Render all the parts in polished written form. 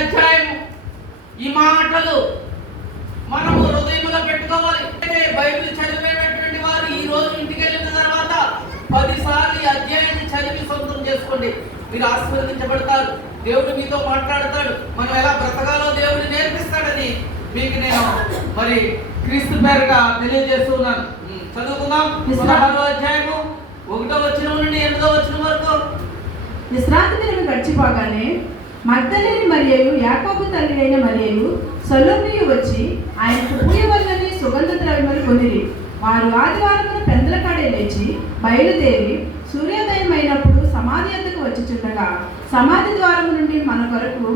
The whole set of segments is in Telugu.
అధ్యాయము ఈ మాటలు మనము హృదయంలో పెట్టుకోవాలి. బైబిల్ చదివేటటువంటి వారు ఈ రోజు ఇంటికి వెళ్ళిన తర్వాత 10 సార్లు ఈ అధ్యాయాన్ని చదివి సొంతం చేసుకోండి. మీరు ఆశీర్వదించబడతారు. దేవుడు మీతో మాట్లాడతాడు. మనం ఎలా బ్రతకాలో దేవుడు నేర్పిస్తాడని మీకు నేను మరి క్రీస్తు పేరుగా తెలియజేస్తున్నాను. చదువుకుందాం. 16వ అధ్యాయము 1వ వచనం నుండి 8వ వచనం వరకు. విశ్రాంతి దినం గడిచిపోగానే మగ్దలేని మరియు యాకోబు తల్లి అయిన మరియు సలోమియు వచ్చి ఆయనకు పూయవల్లని సుగంధ ద్రవ్యములు కొనిరి. వారు ఆదివారమున పెందలకాడే లేచి బయలుదేరి సూర్యోదయం అయినప్పుడు సమాధి వద్దకు వచ్చుచుండగా సమాధి ద్వారము నుండి మన కొరకు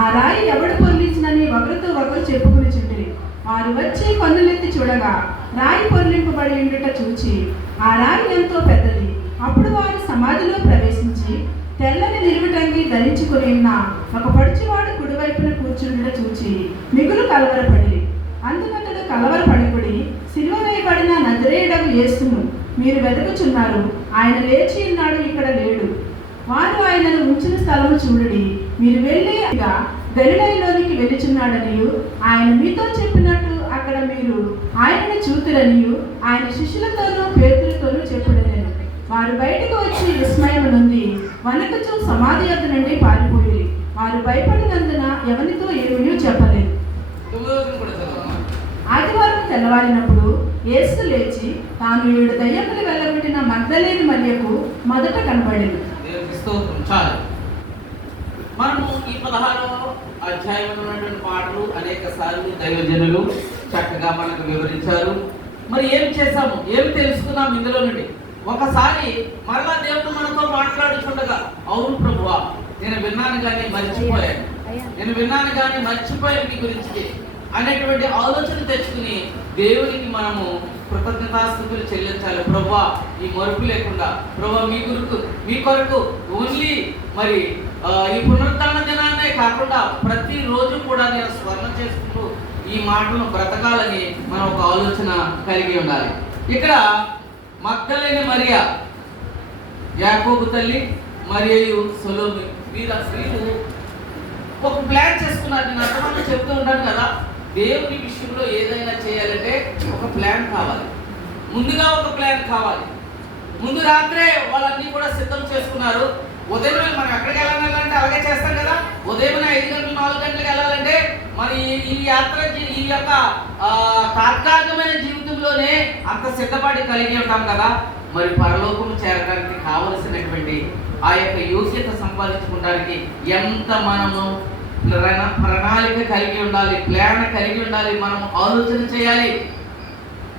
ఆ రాయి ఎవడు పొర్లించినని ఒకరితో ఒకరు చెప్పుకునిచుండిరి. వారు వచ్చి కన్నులెత్తి చూడగా రాయి పొర్లింపబడి ఉండుట చూచి ఆ రాయి ఎంతో పెద్దది. అప్పుడు వారు సమాధిలో ప్రవేశించి తెల్లని నిలువుటంగి ధరించుకుని ఉన్న ఒక పడుచువాడు కుడివైపున కూర్చుండుట చూచి మిగులు కలవరపడి, అందుకతడు కలవరపడికుడి సిలువ వేయబడిన నజరేయుడగు యేసును మీరు వెతుకుచున్నారు, ఆయన లేచి ఉన్నాడు, ఇక్కడ లేడు. వారు ఆయనను ఉంచిన స్థలము చూడుడి, మీరు వెళ్ళి గలిలయలోనికి వెలుచున్నాడనియు ఆయన మీతో చెప్పినట్టు అక్కడ మీరు ఆయనను చూతురనియు ఆయన శిష్యులతోనూ పేతులతోనూ చెప్పుడనేను. వారు బయటకు వచ్చి విస్మయము నుండి వనకుచు సమాధి యొద్ద నుండి పారిపోయి వారు భయపడినందున ఎవరితో ఏమీ చెప్పలేదు. ఆదివారం తెల్లవారినప్పుడు యేసు లేచి తాను 7 దయ్యములు వెళ్ళగొట్టిన మగ్దలేని మరియకు మొదట కనబడింది. మనము ఈ 16వ అధ్యాయంలో ఉన్నటువంటి పాటలు అనేక సార్లు దైవజనులు చక్కగా మనకు వివరించారు. మరి ఏం చేశాము, ఏం తెలుసుకున్నాము ఇందులో నుండి? ఒకసారి మరలా దేవుడు మనతో మాట్లాడుచుండగా, అవును ప్రభువా నేను విన్నాను కానీ మర్చిపోయాను, నేను విన్నాను కానీ మర్చిపోయాను మీ గురించి అనేటువంటి ఆలోచన తెచ్చుకుని దేవునికి మనము కృతజ్ఞతాస్తుతులు చెల్లించాలి. ప్రభువా ఈ మరుపు లేకుండా, ప్రభువా మీ కొరకు ఓన్లీ మరి ఈ పునరుద్ధరణ దినాన్నే కాకుండా ప్రతిరోజు కూడా నేను స్మరణ చేసుకుంటూ ఈ మాటను బ్రతకాలని మనం ఒక ఆలోచన కలిగి ఉండాలి. ఇక్కడ మగ్దలేని మరియా, యాకోబు తల్లి మరియు సలోమి వీరు స్త్రీలు ఒక ప్లాన్ చేసుకున్నారు. నేను అర్థంలో చెప్తూ ఉంటాను కదా, దేవుని విషయంలో ఏదైనా చేయాలంటే ఒక ప్లాన్ కావాలి, ముందుగా ఒక ప్లాన్ కావాలి. ముందు రాత్రే వాళ్ళన్నీ కూడా సిద్ధం చేసుకున్నారు. ఉదయం మనం ఎక్కడికి వెళ్ళాలంటే అలాగే చేస్తాం కదా. ఉదయం 5 గంటలు 4 గంటలకు వెళ్ళాలంటే మరి ఈ యాత్ర ఈ యొక్క తాత్కాలికమైన జీవితంలోనే అంత సిద్ధపాటు కలిగి ఉంటాం కదా. మరి పరలోకం చేరడానికి కావలసినటువంటి ఆ యొక్క యోగ్యత సంపాదించుకోవడానికి ఎంత మనము ప్రణాళిక కలిగి ఉండాలి, ప్లాన్ కలిగి ఉండాలి, మనం ఆలోచన చేయాలి.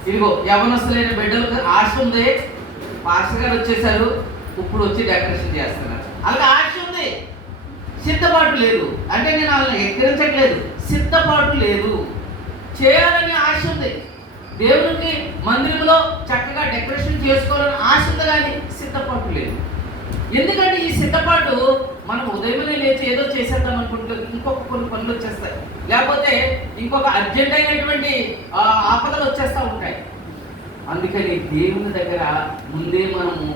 ఇదిగో యవనస్తులైన బిడ్డలకు ఆశ ఉంది, పాస్టర్ గారు వచ్చేసారు, ఇప్పుడు వచ్చి డెకరేషన్ చేస్తున్నారు. అలాగే ఆశ ఉంది, సిద్ధపాటు లేదు. అంటే నేను వాళ్ళని ఎక్కిరించట్లేదు, సిద్ధపాటు లేదు, చేయాలని ఆశ ఉంది. దేవునికి మందిరంలో చక్కగా డెకరేషన్ చేసుకోవాలని ఆశ ఉంది కానీ సిద్ధపాటు లేదు. ఎందుకంటే ఈ సిద్ధపాటు మనం ఉదయమే లేచి ఏదో చేసేద్దాం అనుకుంటే ఇంకొక కొన్ని పనులు వచ్చేస్తాయి, లేకపోతే ఇంకొక అర్జెంట్ అయినటువంటి ఆపదలు వచ్చేస్తూ ఉంటాయి. అందుకని దేవుని దగ్గర ముందే మనము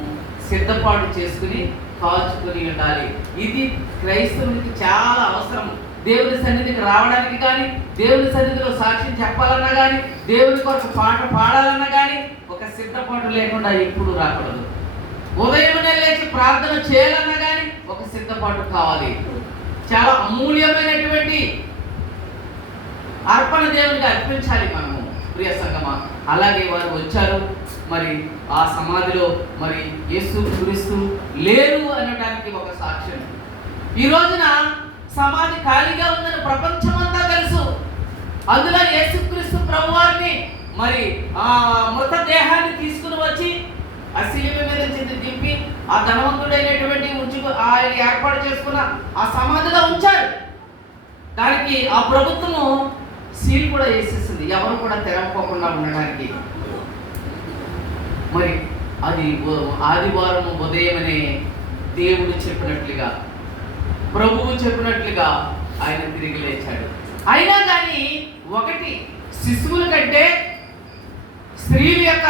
సిద్ధపాటు చేసుకుని కాల్చుకుని ఉండాలి. ఇది క్రైస్తవునికి చాలా అవసరం. దేవుని సన్నిధికి రావడానికి కానీ, దేవుని సన్నిధిలో సాక్ష్యం చెప్పాలన్నా కానీ, దేవుని కొరకు పాట పాడాలన్నా కానీ ఒక సిద్ధపాటు లేకుండా ఎప్పుడు రాకూడదు. ఉదయమే లేచి ప్రార్థన చేయాలన్నా కానీ ఒక సిద్ధపాటు కావాలి. చాలా అమూల్యమైనటువంటి అర్పణ దేవునికి అర్పించాలి మనము, ప్రియ సంగమా. అలాగే వారు వచ్చారు, మరి ఆ సమాధిలో మరి యేసుక్రీస్తు లేరు అనడానికి ఒక సాక్ష్యం. ఈ రోజున సమాధి ఖాళీగా ఉందని ప్రపంచమంతా తెలుసు. అందులో యేసుక్రీస్తు ప్రభువారిని మరి ఆ మృతదేహాన్ని తీసుకుని వచ్చి ఆ శిలువ మీద దింపి ఆ ధనవంతుడైనటువంటి ఆయన ఏర్పాటు చేసుకున్న ఆ సమాధిలో ఉంచారు. దానికి ఆ ప్రభుత్వము సీల్ కూడా వేసేసింది, ఎవరు కూడా తెరవకోకుండా ఉండడానికి. మరి అది ఆదివారం ఉదయమనే దేవుడు చెప్పినట్లుగా, ప్రభువు చెప్పినట్లుగా ఆయన తిరిగి లేచాడు. అయినా కానీ ఒకటి, శిశువుల కంటే స్త్రీల యొక్క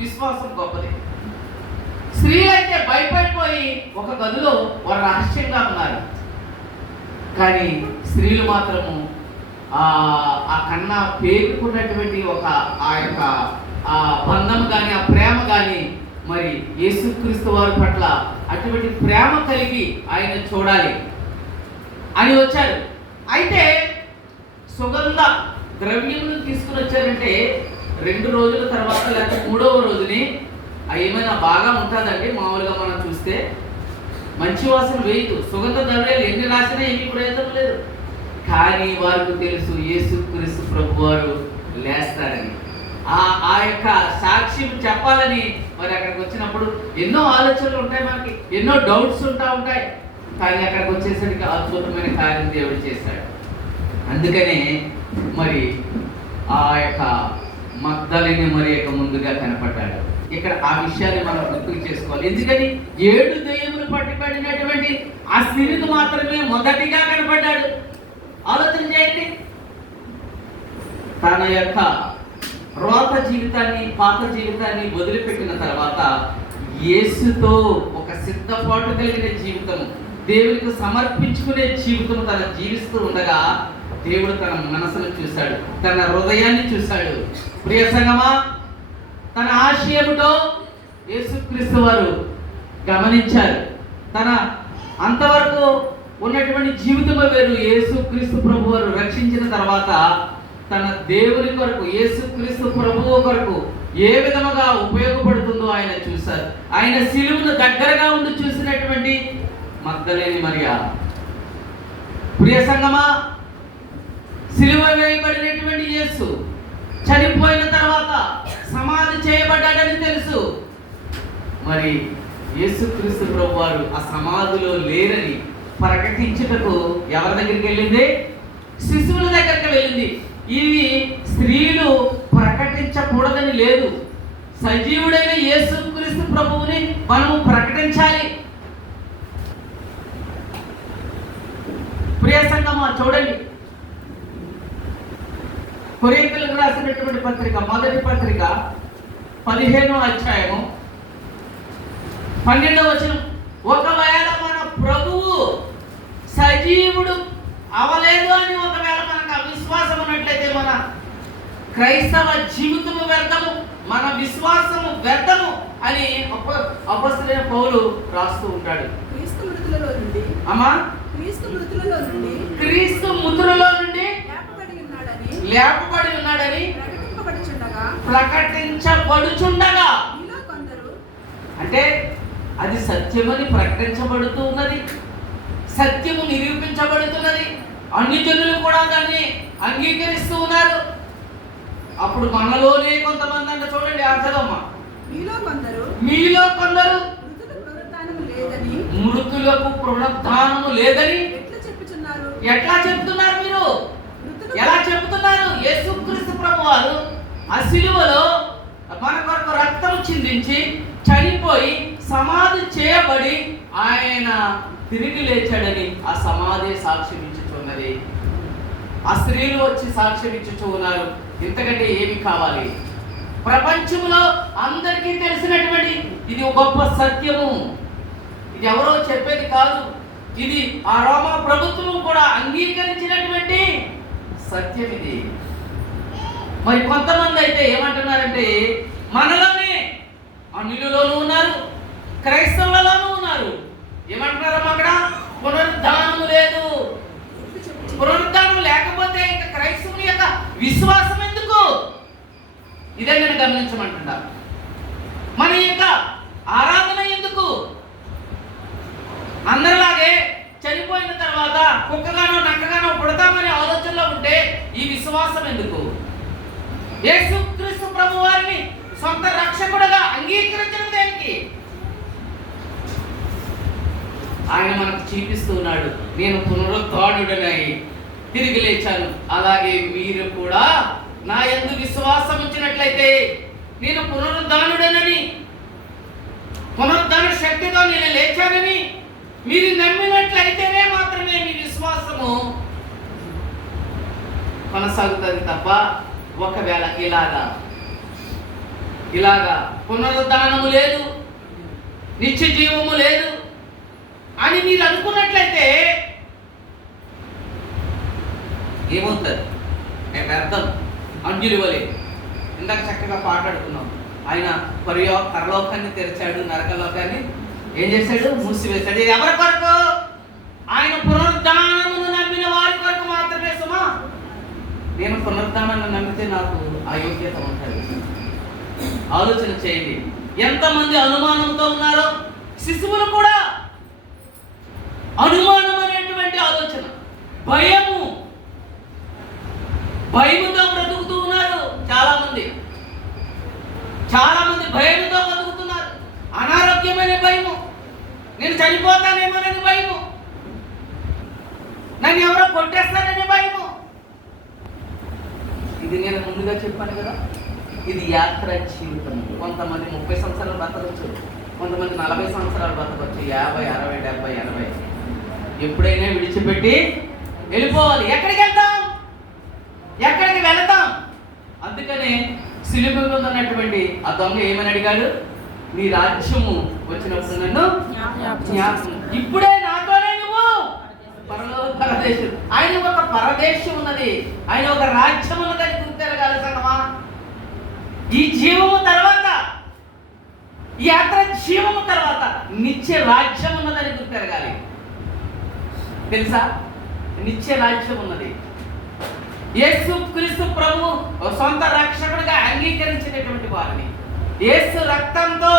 విశ్వాసం గొప్పది. స్త్రీలైతే భయపడిపోయి ఒక గదిలో వారు రహస్యంగా ఉన్నారు. కానీ స్త్రీలు మాత్రము ఆ కన్నా పేరుకున్నటువంటి ఆ యొక్క ఆ బంధం కానీ ఆ ప్రేమ కానీ మరి యేసుక్రీస్తు వారి పట్ల అటువంటి ప్రేమ కలిగి ఆయన చూడాలి అని వచ్చారు. అయితే సుగంధ ద్రవ్యమును తీసుకుని వచ్చారంటే 2 రోజుల తర్వాత లేకపోతే 3వ రోజుని ఏమైనా బాగా ఉంటుందండి. మామూలుగా మనం చూస్తే మంచి వాసన వేయదు. సుగంధ ద్రవ్యాలు ఎన్ని రాసినా ఏమీ ప్రయోజనం లేదు. కానీ వారికి తెలుసు యేసుక్రీస్తు ప్రభు వారు లేస్తారని. ఆ యొక్క సాక్ష్యం చెప్పాలని మరి అక్కడికి వచ్చినప్పుడు ఎన్నో ఆలోచనలు ఉంటాయి, మనకి ఎన్నో డౌట్స్ ఉంటాయి. కానీ అక్కడికి వచ్చేసరికి అద్భుతమైన కార్యం దేవుడు చేశాడు. అందుకనే మరి ఆ యొక్క మగ్దలేని మరి యొక్క ముందుగా కనపడ్డాడు. ఇక్కడ ఆ విషయాన్ని మనం గుర్తుకు చేసుకోవాలి. ఎందుకని 7 దెయ్యములు పట్టిపడినటువంటి ఆ స్త్రీకి మాత్రమే మొదటిగా కనపడ్డాడు. ఆలోచన చేయండి. తన యొక్క రోత జీవితాన్ని, పాత జీవితాన్ని వదిలిపెట్టిన తర్వాత యేసుతో ఒక సిద్ధపాటు కలిగిన జీవితము, దేవునికి సమర్పించుకునే జీవితం తను జీవిస్తూ ఉండగా దేవుడు తన మనసును చూశాడు, తన హృదయాన్ని చూశాడు. ప్రియ సంగమా, తన ఆశయముతో యేసుక్రీస్తు వారు గమనించారు. తన అంతవరకు ఉన్నటువంటి జీవితము వేరు. యేసుక్రీస్తు ప్రభు వారు రక్షించిన తర్వాత తన దేవుని కొరకు, యేసుక్రీస్తు ప్రభువు కొరకు ఏ విధముగా ఉపయోగపడుతుందో ఆయన చూశారు. ఆయన సిలువను దగ్గరగా ఉండి చూసినటువంటి మగ్దలేని మరియా. ప్రియ సంగమా, సిలువ వేయబడినటువంటి యేసు చనిపోయిన తర్వాత సమాధి చేయబడ్డాడని తెలుసు. మరి యేసుక్రీస్తు ప్రభు వారు ఆ సమాధిలో లేరని ప్రకటించుటకు ఎవరి దగ్గరికి వెళ్ళింది? శిశువుల దగ్గరికి వెళ్ళింది. ఇవి స్త్రీలు ప్రకటించకూడదని లేదు. సజీవుడైన యేసుక్రీస్తు ప్రభువుని మనము ప్రకటించాలి. ప్రియ సంగమా, చూడండి, కొరింథీయులకు రాసినటువంటి పత్రిక, మొదటి పత్రిక 15వ అధ్యాయము 12వ వచనం. ఒకవేళ మన ప్రభువు సజీవుడు అవలేదు అని ఒకవేళ మనకు అవిశ్వాసం ఉన్నట్లయితే మన క్రైస్తవ జీవితము వ్యర్థము, మన విశ్వాసము వ్యర్థము అని అపొస్తలుడైన పౌలు రాస్తూ ఉంటాడు. క్రీస్తు మృతులలో నుండి లేపబడి ఉన్నాడని ప్రకటించబడుచుండగా అంటే అది సత్యమని ప్రకటించబడుతూ ఉన్నది, సత్యము నిరూపించబడుతున్నది. అన్ని జనులు కూడా దాన్ని అంగీకరిస్తూ ఉన్నారు. అప్పుడు మనలోనే కొంతమంది అంటే చూడండి, అర్థమమ్మా, మీలో కొందరు మృతులకు పునరుత్థానము లేదని ఎట్లా చెప్తున్నారు? మీరు ఎలా చెప్తున్నారు? యేసుక్రీస్తు ప్రభువారు ఆ సిలువలో మన కొరకు రక్తం చిందించి చనిపోయి సమాధి చేయబడి ఆయన తిరిగి లేచాడని ఆ సమాధి సాక్ష్యం ఇచ్చుచున్నది. ఆ స్త్రీలు వచ్చి సాక్ష్యం ఇచ్చుచూ ఉన్నారు. ఇంతకంటే ఏమి కావాలి? ప్రపంచంలో అందరికీ తెలిసినటువంటి ఇది గొప్ప సత్యము. ఇది ఎవరో చెప్పేది కాదు. ఇది ఆ రోమా ప్రభుత్వం కూడా అంగీకరించినటువంటి సత్యం ఇది. మరి కొంతమంది అయితే ఏమంటున్నారంటే మనలోనే అన్యులలోనూ ఉన్నారు, క్రైస్తవులలోనూ ఉన్నారు. ఏమంటున్నారమ్మా అక్కడ? పునరుద్ధానము లేదు. పునరుద్ధానం లేకపోతే ఇంకా క్రైస్తవుని యొక్క విశ్వాసం ఎందుకు? ఇదే నేను గమనించమంటున్నా. మన యొక్క ఆరాధన ఎందుకు? అందరిలాగే చనిపోయిన తర్వాత కుక్కగానో నక్కగానో పుడతామనే ఆలోచనలో ఉంటే ఈ విశ్వాసం ఎందుకు? యేసుక్రీస్తు ప్రభు వారిని సొంత రక్షకుడుగా అంగీకరించడం దేనికి? ఆయన మనకు చూపిస్తూ ఉన్నాడు, నేను పునరుద్ధానుడనై తిరిగి లేచాను. అలాగే మీరు కూడా నా యందు విశ్వాసం ఉంచినట్లయితే నేను పునరుద్ధానుడనని, పునరుద్ధాన శక్తితో నేను లేచానని మీరు నమ్మినట్లయితేనే మాత్రమే మీ విశ్వాసము కొనసాగుతుంది తప్ప ఒకవేళ ఇలాగా పునరుద్ధానము లేదు, నిత్య జీవము లేదు అని మీరు అనుకున్నట్లయితే ఏమవుతుంది? మేము వ్యర్థం, అంజులు వలె. ఇందాక చక్కగా పాటాడుకున్నాం. ఆయన పరలోకాన్ని తెరిచాడు, నరకలోకాన్ని ఏం చేశాడు? మూసివేశాడు. ఇది ఎవరి కొరకు? ఆయన పునరుద్ధానమును నమ్మిన వారి కొరకు మాత్రమే. సుమా, నేను పునరుద్ధానాన్ని నమ్మితే నాకు ఆ యోగ్యత ఉంటుంది. ఆలోచన చేయండి, ఎంతమంది అనుమానంతో ఉన్నారో. శిశువులు కూడా అనుమానం అనేటువంటి ఆలోచన, భయముతో బ్రతుకుతూ ఉన్నారు. చాలా మంది భయముతో బ్రతుకుతున్నారు. అనారోగ్యమైన భయము, నేను చనిపోతానేమోనని భయము, నన్ను ఎవరో కొట్టేస్తానని భయము. ఇది నేను ముందుగా చెప్పాను కదా, ఇది యాత్ర జీవితం. కొంతమంది 30 సంవత్సరాలు బతకవచ్చు, కొంతమంది 40 సంవత్సరాలు బతకవచ్చు, 50, 60, 70, 80. ఎప్పుడైనా విడిచిపెట్టి వెళ్ళిపోవాలి. ఎక్కడికి వెళతాం? అందుకనే సిలువ మీద ఉన్నటువంటి ఆ దొంగ ఏమని అడిగాడు? నీ రాజ్యము వచ్చినప్పుడు నన్ను జ్ఞాపకం. ఇప్పుడే నాతోనే నువ్వు పరదేశం. ఆయన ఒక పరదేశం ఉన్నది, ఆయన ఒక రాజ్యం ఉన్నదని గుర్తెరగాలి సంగమా. ఈ జీవము తర్వాత, ఈ యాత్ర జీవము తర్వాత నిత్య రాజ్యం ఉన్నదని గుర్తెరగాలి. తెలుసా? నిత్య రాజ్యం ఉన్నది. యేసు క్రీస్తు ప్రభు సొంత రక్షకుడిగా అంగీకరించినటువంటి వారిని, యేసు రక్తంతో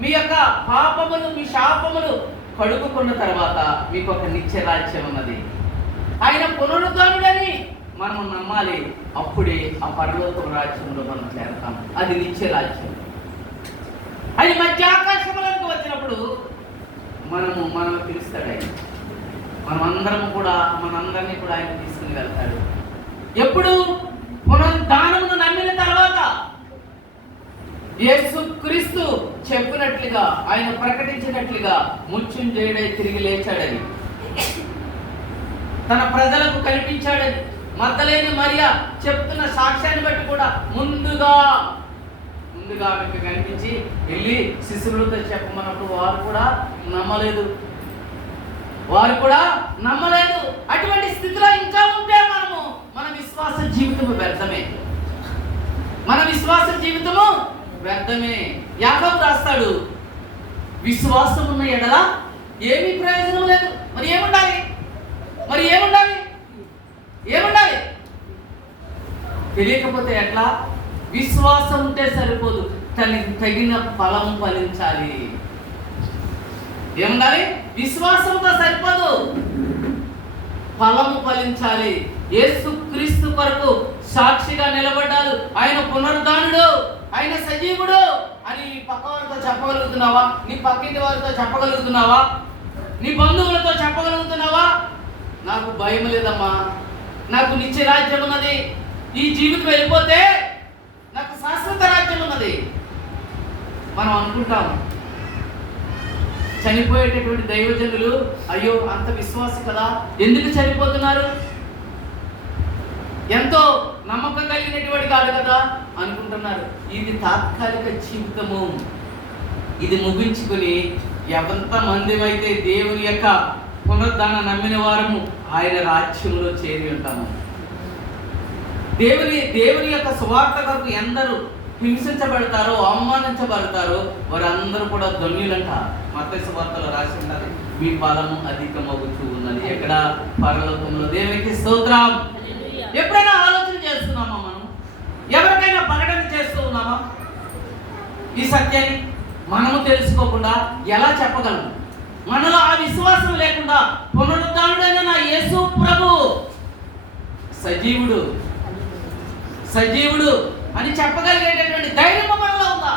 మీ యొక్క పాపములు, మీ శాపములు కడుగుకున్న తర్వాత మీకు ఒక నిత్య రాజ్యం ఉన్నది. ఆయన పునరుద్ధానుడని మనం నమ్మాలి. అప్పుడే ఆ పరలోక రాజ్యంలో మనం చేరతాం. అది నిత్య రాజ్యం. అది మధ్య ఆకాశములకు వచ్చినప్పుడు మనం పిలుస్తాడు ఆయన. మనందరినీ కూడా ఆయన తీసుకుని వెళ్తాడు. ఎప్పుడు? పునరుద్ధానమును నమ్మిన తర్వాత. యేసు క్రీస్తు చెప్పినట్లుగా, ఆయన ప్రకటించినట్లుగా మృత్యుంజయుడై తిరిగి లేచాడని, తన ప్రజలకు కనిపించాడని, మగ్దలేని మరియ చెప్తున్న సాక్ష్యాన్ని బట్టి కూడా ముందుగా ఆమెకు కనిపించి వెళ్ళి శిశువులతో చెప్పమన్నప్పుడు వారు కూడా నమ్మలేదు. అటువంటి స్థితిలో ఇంకా ఉంటే మన విశ్వాస జీవితము వ్యర్థమే. యాకోబు రాస్తాడు, విశ్వాసం ఉన్న ఎడల ఏమీ ప్రయోజనం లేదు. మరి ఏముండాలి? తెలియకపోతే ఎట్లా? విశ్వాసం ఉంటే సరిపోదు, తగిన ఫలం ఫలించాలి. ఏముండాలి? విశ్వాసంతో సరిపోదు, ఫలము ఫలించాలి. యేసు క్రీస్తు కొరకు సాక్షిగా నిలబడ్డారు. ఆయన పునరుద్ధానుడు, ఆయన సజీవుడు అని పక్క వారితో చెప్పగలుగుతున్నావా? నీ పక్కింటి వారితో చెప్పగలుగుతున్నావా? నీ బంధువులతో చెప్పగలుగుతున్నావా? నాకు భయం లేదమ్మా, నాకు నిత్య రాజ్యం ఉన్నది, ఈ జీవితం వెళ్ళిపోతే నాకు శాశ్వత రాజ్యం ఉన్నది. మనం అనుకుంటాం. చనిపోయేటటువంటి దైవజనులు, అయ్యో అంత విశ్వాస కదా, ఎందుకు చనిపోతున్నారు? ఎంతో నమ్మకం కలిగినటువంటి కాదు కదా అనుకుంటున్నారు. ఇది తాత్కాలిక జీవితము. ఇది ముగించుకుని ఎంతమంది అయితే దేవుని యొక్క పునరుద్ధాన నమ్మిన వారము ఆయన రాజ్యంలో చేరి ఉంటాము. దేవుని యొక్క సువార్త కొరకు ఎందరూ హింసించబడతారో, అవమానించబడతారో వారందరూ కూడా ధన్యులంట. మత్తయి సువార్తలో రాసి ఉన్నది, మీ ఫలము అధికమవుతూ ఉన్నది. ఎక్కడ? పరలోకంలో. దేవునికి స్తోత్రం. ఎప్పుడైనా ఆలోచన చేస్తున్నామా? మనం ఎవరికైనా ప్రకటన చేస్తూ ఉన్నామా? ఈ సత్యాన్ని మనము తెలుసుకోకుండా ఎలా చెప్పగలము? మనలో ఆ విశ్వాసం లేకుండా పునరుద్ధానుడైన నా యేసు ప్రభు సజీవుడు అని చెప్పగలిగేటటువంటి ధైర్యం మనలో ఉందా?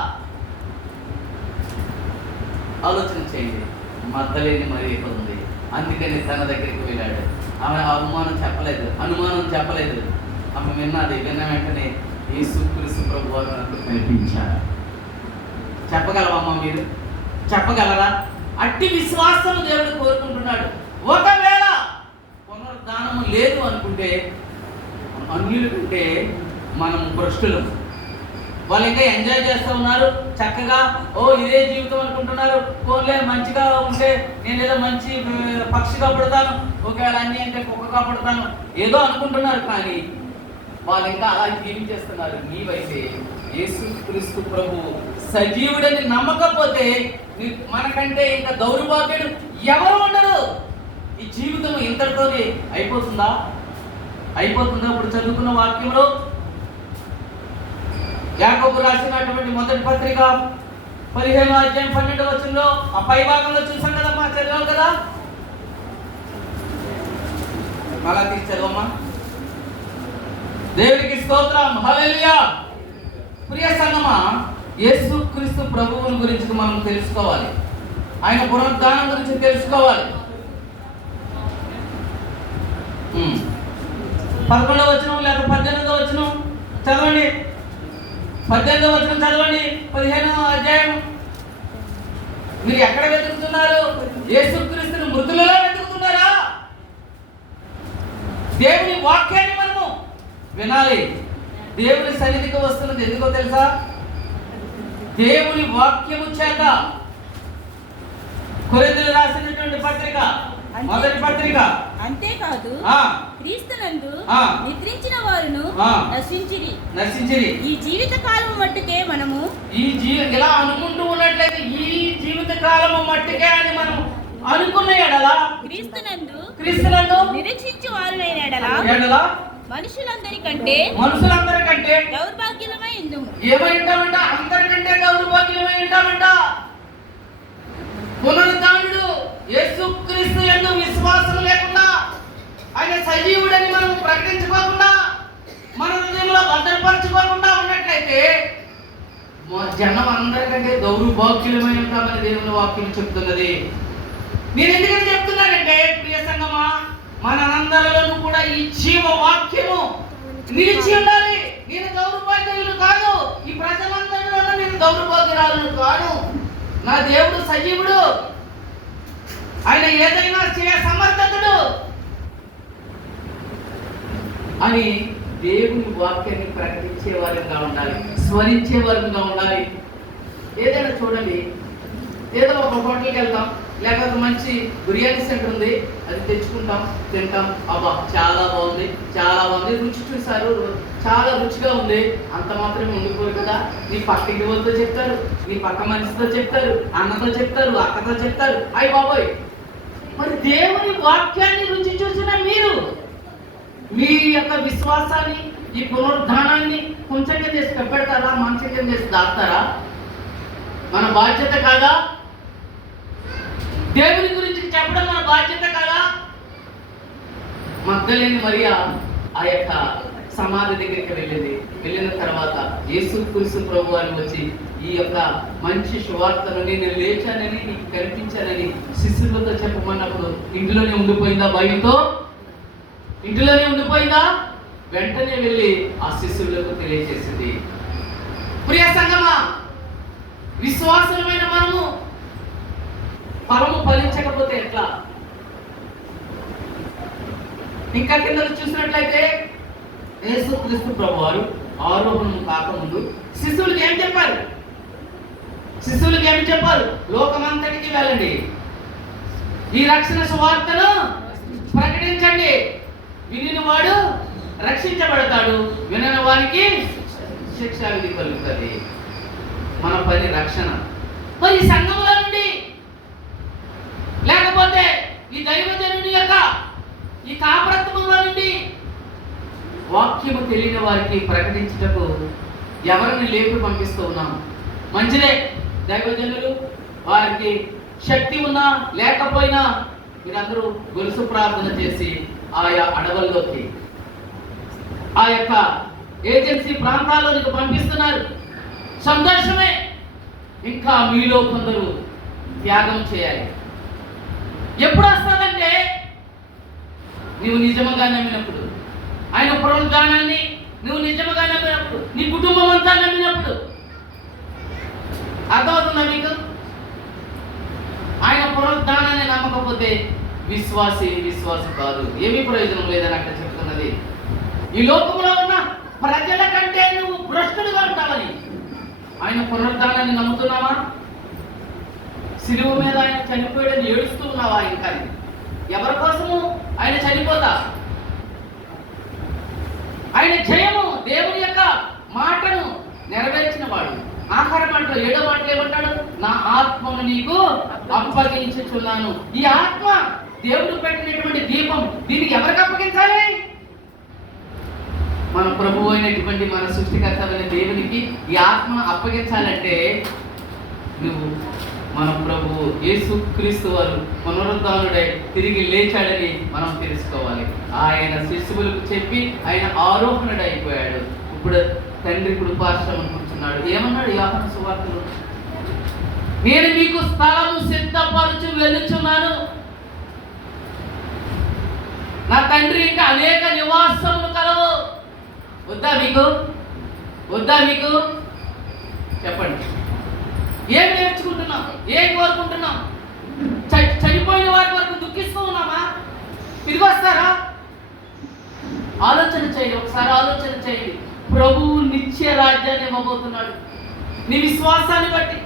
ఆలోచన చేయండి. మగ్దలేని మరియ ఉంది, అందుకని తన దగ్గరికి వెళ్ళాడు. ఆమె అనుమానం చెప్పలేదు. ఆమె విన్న వెంటనే యేసు క్రీస్తు ప్రభువు నాకు కనిపించాడు. చెప్పగలవమ్మా? మీరు చెప్పగలరా? అట్టి విశ్వాసము దేవుడు కోరుకుంటున్నాడు. ఒకవేళ పునరుద్ధానము లేదు అనుకుంటే, అన్యుల కంటే మనం భ్రష్టులము. వాళ్ళు ఇంకా ఎంజాయ్ చేస్తూ ఉన్నారు చక్కగా. ఓ ఇదే జీవితం అనుకుంటున్నారు. పోన్లే మంచిగా ఉంటే నేను ఏదో మంచి పక్షిగా పడతాను, ఒకవేళ అన్ని అంటే కుక్కగా పడతాను ఏదో అనుకుంటున్నారు. కానీ వాళ్ళు ఇంకా అలా జీవించేస్తున్నారు. నీవైతే యేసుక్రీస్తు ప్రభు సజీవుడని నమ్మకపోతే మనకంటే ఇంకా దౌర్భాగ్యుడు ఎవరు ఉండరు. ఈ జీవితం ఇంతటితో అయిపోతుందా? ఇప్పుడు చదువుకున్న వాక్యంలో యాకోబు రాసినటువంటి మొదటి పత్రిక 15వ అధ్యాయం 12వ వచనంలో ఆ పై భాగంలో చూసాం కదమ్మా, చదివాం కదా. మళ్ళా తీసి చదవమ్మా. దేవునికి స్తోత్రం, హల్లెలూయా. ప్రియ సంగమా, యేసుక్రీస్తు ప్రభువుని గురించి మనం తెలుసుకోవాలి. ఆయన పునరుద్ధానం గురించి తెలుసుకోవాలి. 11వ వచనం లేక 18వ వచనం చదవండి. 18వ వచనం చదవండి. 15వ అధ్యాయం. మీరు ఎక్కడ వెతుకుతున్నారు? యేసుక్రీస్తుని మృతులలో వెతుకుతున్నారా? దేవుని వాక్యాన్ని మనము వినాలి. దేవుని సన్నిధికి వస్తున్నది ఎందుకో తెలుసా? దేవుని వాక్యము చేత. కొరింథీయులకు రాసినటువంటి పత్రిక మొదటి పత్రిక. అంతేకాదు క్రీస్తునందు నిద్రించిన వారును నశించిరి. ఈ జీవిత కాలం మట్టుకే మనము ఇలా అనుకుంటూ ఉన్నట్లయితే ఈ జీవిత కాలము మట్టుకే అని మనం అనుకున్న ఎడల క్రీస్తునందు నిరీక్షించు వారునైన ఎడల మనుషులందరికంటే దౌర్భాగ్యులమై ఉందుము. ఏమై ఉంటామంట? అందరికంటే దౌర్భాగ్యులమై ఉంటామంట. పునరుద్ధానుడు యేసుక్రీస్తు యందు విశ్వాసం లేకుండా, ఆయన సజీవుడని మనం ప్రకటించుకోకుండా, మన హృదయంలో భద్రపరచుకోకుండా ఉన్నట్లయితే జనం అందరికంటే దౌర్భాగ్యులమై ఉంటామని దేవుని వాక్యం చెప్తున్నది. నేను ఎందుకని చెప్తున్నానంటే ప్రియ సంగమా, మనందరిలోనూ కూడా ఈ జీవ వాక్యము నిలిచి ఉండాలి. నేను దౌర్భాగ్యులు కాదు, ఈ ప్రజలందరిలో నేను దౌర్భాగ్యురాలను కాను. నా దేవుడు సజీవుడు, ఆయన ఏదైనా చేయ సమర్థతుడు అని దేవుని వాక్యాన్ని ప్రకటించే వారంగా ఉండాలి, స్మరించే వారంగా ఉండాలి. ఏదైనా చూడండి, ఏదో ఒక హోటల్కి వెళ్తాం, లేకపోతే మంచి బిర్యానీ సెంటర్ ఉంది, అది తెచ్చుకుంటాం, తింటాం. అబ్బా చాలా బాగుంది, రుచి చూసారు, చాలా రుచిగా ఉంది. అంత మాత్రమే ఉండిపోరు కదా. నీ పక్కింటి వాళ్ళతో చెప్తారు, నీ పక్క మనిషితో చెప్తారు, అన్నతో చెప్తారు, అక్కతో చెప్తారు. అయ్య బాబోయ్, మరి దేవుని వాక్యాన్ని రుచి చూసిన మీరు మీ యొక్క విశ్వాసాన్ని, ఈ పునరుద్ధానాన్ని కొంచెం చేసి పెడతారా, మంచం చేసి దాస్తారా? మన బాధ్యత కాదా? దేవుని గురించి చెప్పడం మన బాధ్యత కదా. మగ్దలేని మరియా ఆ యొక్క సమాధి దగ్గరికి వెళ్ళిన తర్వాత యేసుక్రీస్తు ప్రభువారిని వచ్చి ఈ యొక్క మంచి సువార్తను నేను లేచానని, నీకు కనిపించానని శిష్యులతో చెప్పమన్నప్పుడు ఇంట్లోనే ఉండిపోయిందా? భయంతో ఇంట్లోనే ఉండిపోయిందా? వెంటనే వెళ్ళి ఆ శిష్యులకు తెలియజేసింది. ప్రియ సంగమా, విశ్వాసమైన మనము ఫలము ఫలించకపోతే ఎట్లా? ఇంకా కింద చూసినట్లయితే యేసుక్రీస్తు ప్రభువారు ఆరోహణం కాకముందు శిష్యులకు ఏం చెప్పారు? లోకమంతటికి వెళ్ళండి, ఈ రక్షణ సువార్తను ప్రకటించండి. వినిన వాడు రక్షించబడతాడు, వినని వానికి శిక్షా విధి కలుగుతుంది. మన పని రక్షణ. మరి సంఘంలో నుండి, లేకపోతే ఈ దైవజనుని యొక్క ఈ కాపరత్వంలో నుండి వాక్యము తెలియని వారికి ప్రకటించుటకు ఎవరిని లేపి పంపిస్తూ ఉన్నాం. మంచిదే, దైవజనులు వారికి శక్తి ఉన్నా లేకపోయినా మీరందరూ గొలుసు ప్రార్థన చేసి ఆయా అడవుల్లోకి, ఆ యొక్క ఏజెన్సీ ప్రాంతాల్లోనికి పంపిస్తున్నారు. సంతోషమే. ఇంకా మీలో కొందరు త్యాగం చేయాలి. ఎప్పుడు వస్తుందంటే నువ్వు నిజముగా నమ్మినప్పుడు, ఆయన పునరుద్ధానాన్ని నువ్వు నిజముగా నమ్మినప్పుడు, నీ కుటుంబం అంతా నమ్మినప్పుడు. అర్థమవుతుందా మీకు? ఆయన పునరుద్ధానాన్ని నమ్మకపోతే విశ్వాసి కాదు, ఏమీ ప్రయోజనం లేదని అక్కడ చెప్తున్నది. ఈ లోకంలో ఉన్న ప్రజల కంటే నువ్వు భ్రష్టుడుగా ఉంటావని ఆయన పునరుద్ధానాన్ని నమ్ముతున్నావా? సిలువ మీద ఆయన చనిపోయాడని ఏడుస్తూ ఉన్నావా? ఇంకా ఎవరి కోసము ఆయన చనిపోతా? ఆయన జయము దేవుని యొక్క మాటను నెరవేర్చిన వాడు. ఆఖరి మాటలో 7వ మాటలు ఏమంటాడు? నా ఆత్మను నీకు అప్పగించుచున్నాను. ఈ ఆత్మ దేవుడు పెట్టినటువంటి దీపం, దీనికి ఎవరికి అప్పగించాలి? మన ప్రభువు అయినటువంటి మన సృష్టికర్తమైన దేవునికి ఈ ఆత్మ అప్పగించాలంటే నువ్వు మన ప్రభువు యేసుక్రీస్తు వారు పునరుద్ధానుడై తిరిగి లేచాడని మనం తెలుసుకోవాలి. ఆయన శిశువులకు చెప్పి ఆయన ఆరోహణుడైపోయాడు. ఇప్పుడు తండ్రి కృపాశ్రమం కూర్చున్నాడు. ఏమన్నాడు యోహాను సువార్తలో? నేను మీకు స్థలము సిద్ధపరచు వెళ్ళుచున్నాను. నా తండ్రి ఇంకా అనేక నివాసములు కలవు. వద్దా మీకు? వద్దా మీకు? చెప్పండి. ఏం నేర్చుకుంటున్నాం? ఏం కోరుకుంటున్నాం? చనిపోయిన వారి వరకు దుఃఖిస్తూ ఉన్నామా? తిరిగి వస్తారా? ఆలోచన చేయండి, ఒకసారి ఆలోచన చేయండి. ప్రభువు నిత్య రాజ్యాన్ని ఇవ్వబోతున్నాడు. నీ విశ్వాసాన్ని బట్టి,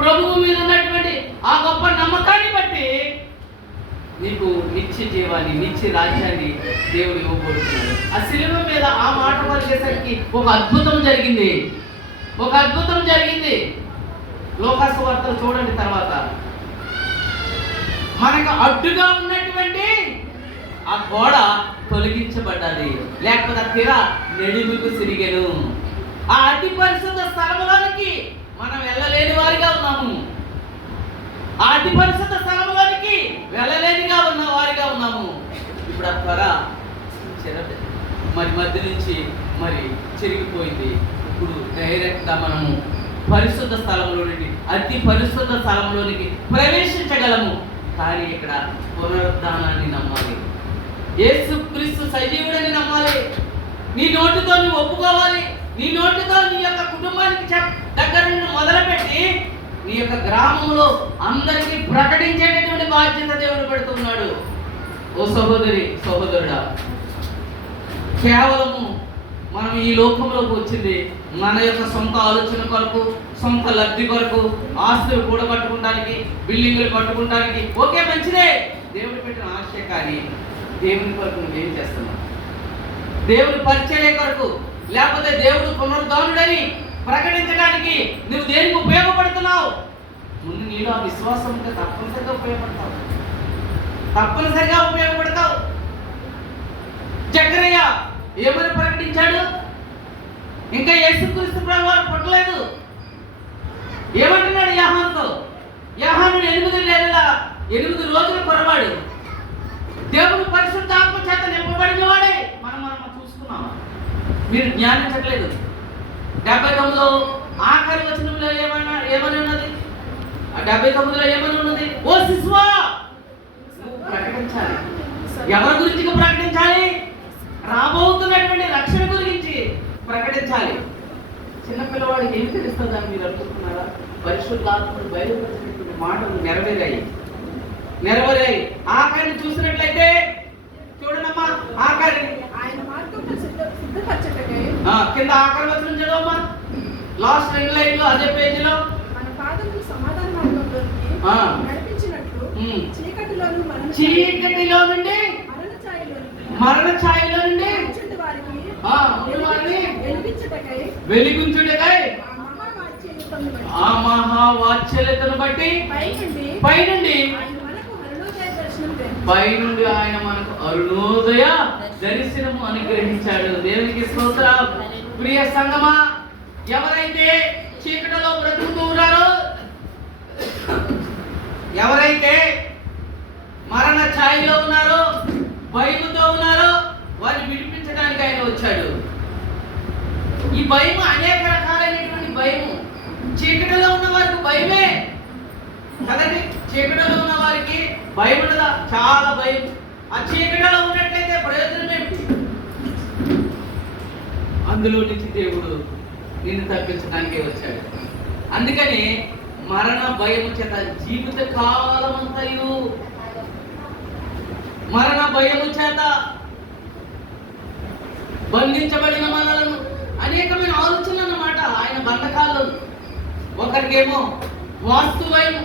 ప్రభువు మీద ఉన్నటువంటి ఆ గొప్ప నమ్మకాన్ని బట్టి నీకు నిత్య జీవాన్ని, నిత్య రాజ్యాన్ని దేవుడు ఇవ్వబోతున్నాడు. ఆ శిలువ మీద ఆ మాట పలికేసరికి ఒక అద్భుతం జరిగింది. ఒక అద్భుతం జరిగింది. లోకాసు వార్తలు చూడండి. తర్వాత మనకు అడ్డుగా ఉన్నటువంటి ఆ గోడ తొలగించబడ్డది, లేకపోతే ఆ తెర నెడుముకు సిరిగెను. ఆ అతి పరిశుద్ధ స్థలములోనికి మనం వెళ్ళలేని వారిగా ఉన్నాము. ఆ అతి పరిశుద్ధ స్థలములోనికి వెళ్ళలేనిగా ఉన్న వారిగా ఉన్నాము. ఇప్పుడు ఆ త్వర మరి మధ్య నుంచి మరి చెరిగిపోయింది. ఇప్పుడు డైరెక్ట్గా మనము పరిశుద్ధ స్థలంలోనికి, అతి పరిశుద్ధ స్థలంలోనికి ప్రవేశించగలము. కానీ ఇక్కడ పునరుద్ధానాన్ని నమ్మాలి. యేసుక్రీస్తు సజీవుడని నమ్మాలి. నీ నోటితో నువ్వు ఒప్పుకోవాలి. నీ నోటితో నీ యొక్క కుటుంబానికి దగ్గర నుండి మొదలుపెట్టి నీ యొక్క గ్రామంలో అందరికీ ప్రకటించేటటువంటి బాధ్యత దేవుడు పెడుతున్నాడు. ఓ సహోదరి, సహోదరుడా, కేవలము మనం ఈ లోకంలోకి వచ్చింది మన యొక్క సొంత ఆలోచన కొరకు, సొంత లబ్ధి కొరకు, ఆస్తులు కూడబట్టుకోవడానికి, బిల్డింగులు కట్టుకోవడానికి. ఓకే, మంచిదే, దేవుడు పెట్టిన ఆశ. కానీ దేవుని కొరకు నువ్వేం చేస్తున్నావు? దేవుని పరిచర్య కొరకు, లేకపోతే దేవుడు పునరుద్ధానుడని ప్రకటించడానికి నువ్వు దేనికి ఉపయోగపడుతున్నావు? ముందు నీలో ఆ విశ్వాసం ఉంటే తప్పనిసరిగా ఉపయోగపడతావు. తప్పనిసరిగా ఉపయోగపడతావు. జకరియా ఏమని ప్రకటించాడు? ఇంకా యేసుక్రీస్తు ప్రభువు వారు పుట్టలేదు. ఏమంటున్నాడు యోహానుతో? యోహాను 8 రోజుల కురవాడు, దేవుడు పరిశుద్ధాత్మ చేత నింపబడిన వాడే. మనం చూసుకున్నామా? మీరు జ్ఞానించట్లేదు. 79 ఆఖరి వచనంలో ఏమని ఉన్నది? ఆ 79లో ఏమని ఉన్నది? ఓ శిశువా, ప్రకటించాలి. ఎవరి గురించి ప్రకటించాలి? రాబోతున్నటువంటి రక్షణ గురించి ప్రకటించాలి. చిన్నపిల్లవాడికి ఏం తెలుస్తుందని మీరు అనుకుంటున్నారా? పరిశుద్ధాత్మను బయలుపరిచినటువంటి మాటలు నెరవేరాయి. ఆఖరిని చూసినట్లయితే చూడనమ్మా, ఆఖరి ఆయన మార్గమును సిద్ధపరచుటకై కింద ఆఖరి వచనం చదవమ్మా. లాస్ట్ 2 లైన్లు అదే పేజీలో మన పాదములు సమాధాన మార్గంలోకి నడిపించినట్లు చీకటిలో నుండి మరణ ఛాయలో నుండి వెలిగించుటకై ఆ మహావాత్సల్యతను బట్టి పైనుండి ఆయన మనకు అరుణోదయ దర్శనము అనుగ్రహించాడు. దేవునికి స్తోత్రం. ప్రియ సంగమా, ఎవరైతే చీకటిలో బ్రతుకుతూ ఉన్నారో, ఎవరైతే మరణ ఛాయలో ఉన్నారో, భయముతో ఉన్నారో, వారిని విడిపించడానికి ఆయన వచ్చాడు. ఈ భయము అనేక రకాలైనటువంటి భయము. చీకటిలో ఉన్న వారికి భయమే కదండి. చీకటిలో ఉన్న వారికి భయం ఉండదా? చాలా భయం. ఆ చీకటిలో ఉన్నట్లయితే ప్రయోజనం ఏంటి? అందులో నుంచి దేవుడు నిన్ను తప్పించడానికే వచ్చాడు. అందుకని మరణ భయము చేత జీవిత కాలమంతయు మరణ భయము చేత బంధించబడిన మనలను అనేకమైన ఆలోచనలు అన్నమాట. ఆయన బంధకాలు ఒకరికేమో వాస్తు భయం,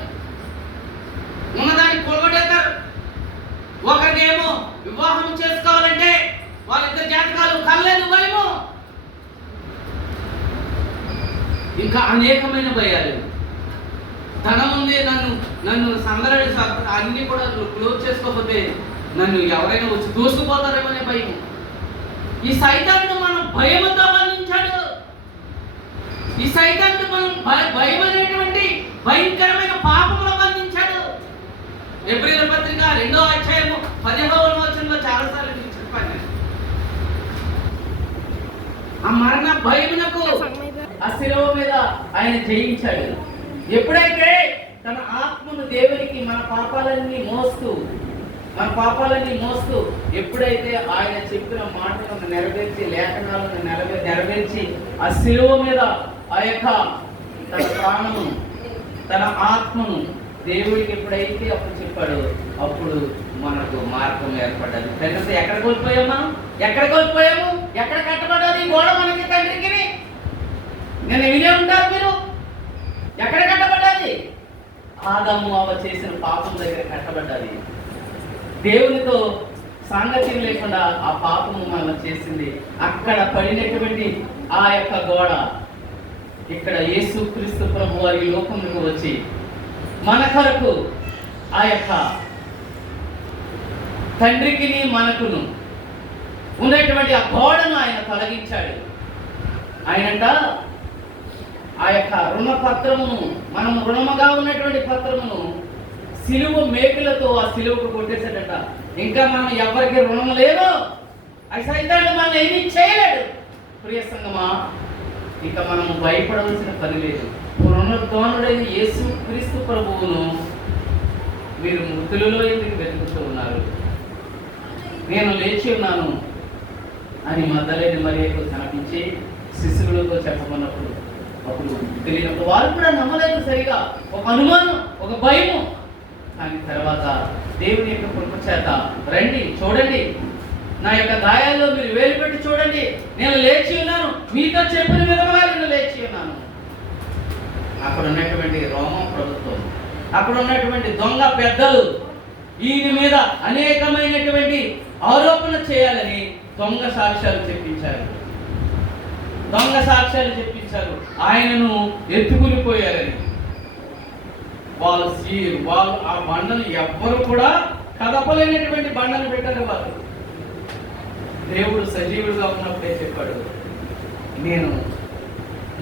ఉన్నదాన్ని పొలగొట్టేస్తారు. ఒకరికేమో వివాహం చేసుకోవాలంటే వాళ్ళిద్దరు జాతకాలు కళ్ళేదు భయము. ఇంకా అనేకమైన భయాలు. ధనం ఉంది, నన్ను సందడి అన్ని కూడా క్లోజ్ చేసుకోకపోతే నన్ను ఎవరైనా వచ్చి దూసుకుపోతారేమనే భయం. ఈ సైతాన్ని మనం భయముతో బంధించాడు. ఈ సైతాన్ని మనం భయం అనేటువంటి భయంకరమైన పాపంలో బంధించాడు. ఎబ్రీయుల పత్రిక 2వ అధ్యాయము 15వ వచనంలో చాలాసార్లు నేను చెప్పాను. ఆ మరణ భయమునకు ఆ శిలువ మీద ఆయన జయించాడు. ఎప్పుడైతే తన ఆత్మను దేవునికి మన పాపాలన్నీ మోస్తూ ఎప్పుడైతే ఆయన చెప్పిన మాటలను నెరవేర్చి, లేఖనాలను నెరవేర్చి ఆ శిలువ మీద ఆ యొక్క తన ప్రాణము, తన ఆత్మను దేవుడికి ఎప్పుడైతే అప్పుడు చెప్పాడో అప్పుడు మనకు మార్గం ఏర్పడ్డది. తండ్రి ఎక్కడ కోల్పోయాము మనం? ఎక్కడ కట్టబడ్డది గోడ మనకి తండ్రికి? నేను వినే ఉంటారు మీరు. ఎక్కడ కట్టబడ్డది? ఆదాము అవ్వ చేసిన పాపం దగ్గర కట్టబడ్డది. దేవునితో సాంగత్యం లేకుండా ఆ పాపము మనం చేసింది. అక్కడ పడినటువంటి ఆ యొక్క గోడ ఇక్కడ యేసుక్రీస్తు ప్రభు వారి లోకములకు వచ్చి మన కొరకు ఆ యొక్క తండ్రికి మనకును ఉన్నటువంటి ఆ గోడను ఆయన తొలగించాడు. ఆయనంట ఆ యొక్క రుణపత్రమును, మనము రుణముగా ఉన్నటువంటి పత్రమును సిలువ మేకులతో ఆ సిలువకు కొట్టేశాడట. ఇంకా మనం ఎవరికి రుణం లేదు. ఆ సైతాన్ని మనం ఏమీ చేయలేడు. ప్రియ సంగమా, ఇక మనము భయపడవలసిన పని లేదు. పునరుద్ధానుడైన యేసు క్రీస్తు ప్రభువును మీరు మృతులలో ఎందుకు వెతుకుతూ ఉన్నారు? నేను లేచి ఉన్నాను అని మగ్దలేని మరియకు కనిపించి శిష్యులతో చెప్పమన్నప్పుడు అప్పుడు తెలియనప్పుడు వారు కూడా నమ్మలేదు సరిగా. ఒక అనుమానం, ఒక భయము. కానీ తర్వాత దేవుని యొక్క కృప చేత రండి, చూడండి, నా యొక్క గాయాల్లో మీరు వేలు పెట్టి చూడండి, నేను లేచి ఉన్నాను, మీతో చెప్పిన విధంగా నేను లేచి ఉన్నాను. అక్కడ ఉన్నటువంటి రోమా ప్రభుత్వం, అక్కడ ఉన్నటువంటి దొంగ పెద్దలు ఈయన మీద అనేకమైనటువంటి ఆరోపణ చేయాలని దొంగ సాక్ష్యాలు చెప్పించారు. ఆయనను ఎత్తుకుని పోయారని. వాళ్ళు ఆ బండను ఎవ్వరు కూడా కదపలేనటువంటి బండను పెట్టారు వాళ్ళు. దేవుడు సజీవుడుగా ఉన్నప్పుడే చెప్పాడు, నేను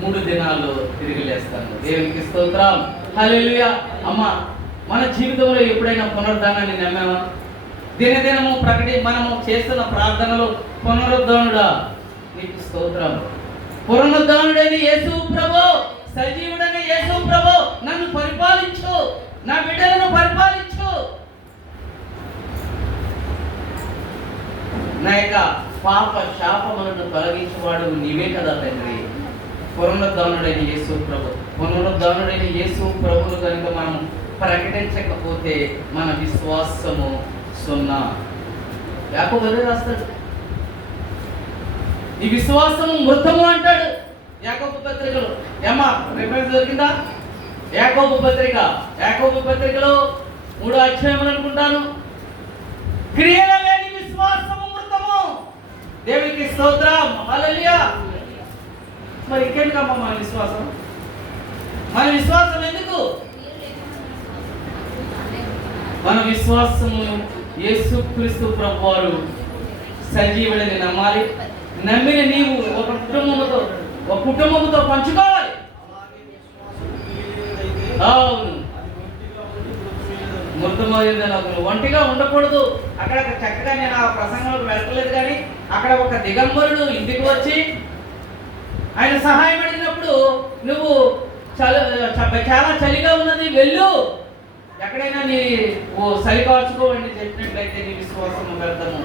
3 దినాల్లో తిరిగి లేస్తాను. దేవునికి స్తోత్రం, హల్లెలూయా. అమ్మ, మన జీవితంలో ఎప్పుడైనా పునరుద్ధానాన్ని నమ్మామా? దినదినము మనము చేస్తున్న ప్రార్థనలో పునరుద్ధానుడా నీకు స్తోత్రం, పునరుద్ధానుడైన యేసు ప్రభు, సజీవుడైన యేసు ప్రభు, నన్ను పరిపాలించు, నా బిడ్డలను పరిపాలించు, నా యొక్క పాప శాపములను తొలగించేవాడు నీవే కదా తండ్రి. పునరుద్ధానుడైన యేసు ప్రభువును కనుక మనం ప్రకటించకపోతే మన విశ్వాసము 0. యాకోబు రాస్తాడు, ఈ విశ్వాసము మృతము అంటాడు యాకోబు పత్రికలో. ఏమా రిఫరెన్స్ దొరికిందా? యాకోబు పత్రికలో 3వ అధ్యాయం అనుకుంటాను. క్రియల లేని విశ్వాసము మృతము. దేవునికి స్తోత్రం, హల్లెలూయా. మరి ఇంకెందుకమ్మా మన విశ్వాసం ఎందుకు? మన విశ్వాసము యేసుక్రీస్తు ప్రభువారు సజీవుడని నమ్మాలి. నమ్మిన నీవు ఒక కుటుంబముతో పంచుకోవాలి. అవును, మృతమైందని ఒంటిగా ఉండకూడదు. అక్కడ చక్కగా నేను ఆ ప్రసంగంలోకి వెళ్ళలేదు, కానీ అక్కడ ఒక దిగంబరుడు ఇంటికి వచ్చి ఆయన సహాయం అడిగినప్పుడు నువ్వు చాలా చలిగా ఉన్నది, వెళ్ళు, ఎక్కడైనా నీ చలి కాచుకోవని చెప్పినట్లయితే నీ విశ్వాసము వ్యర్థము.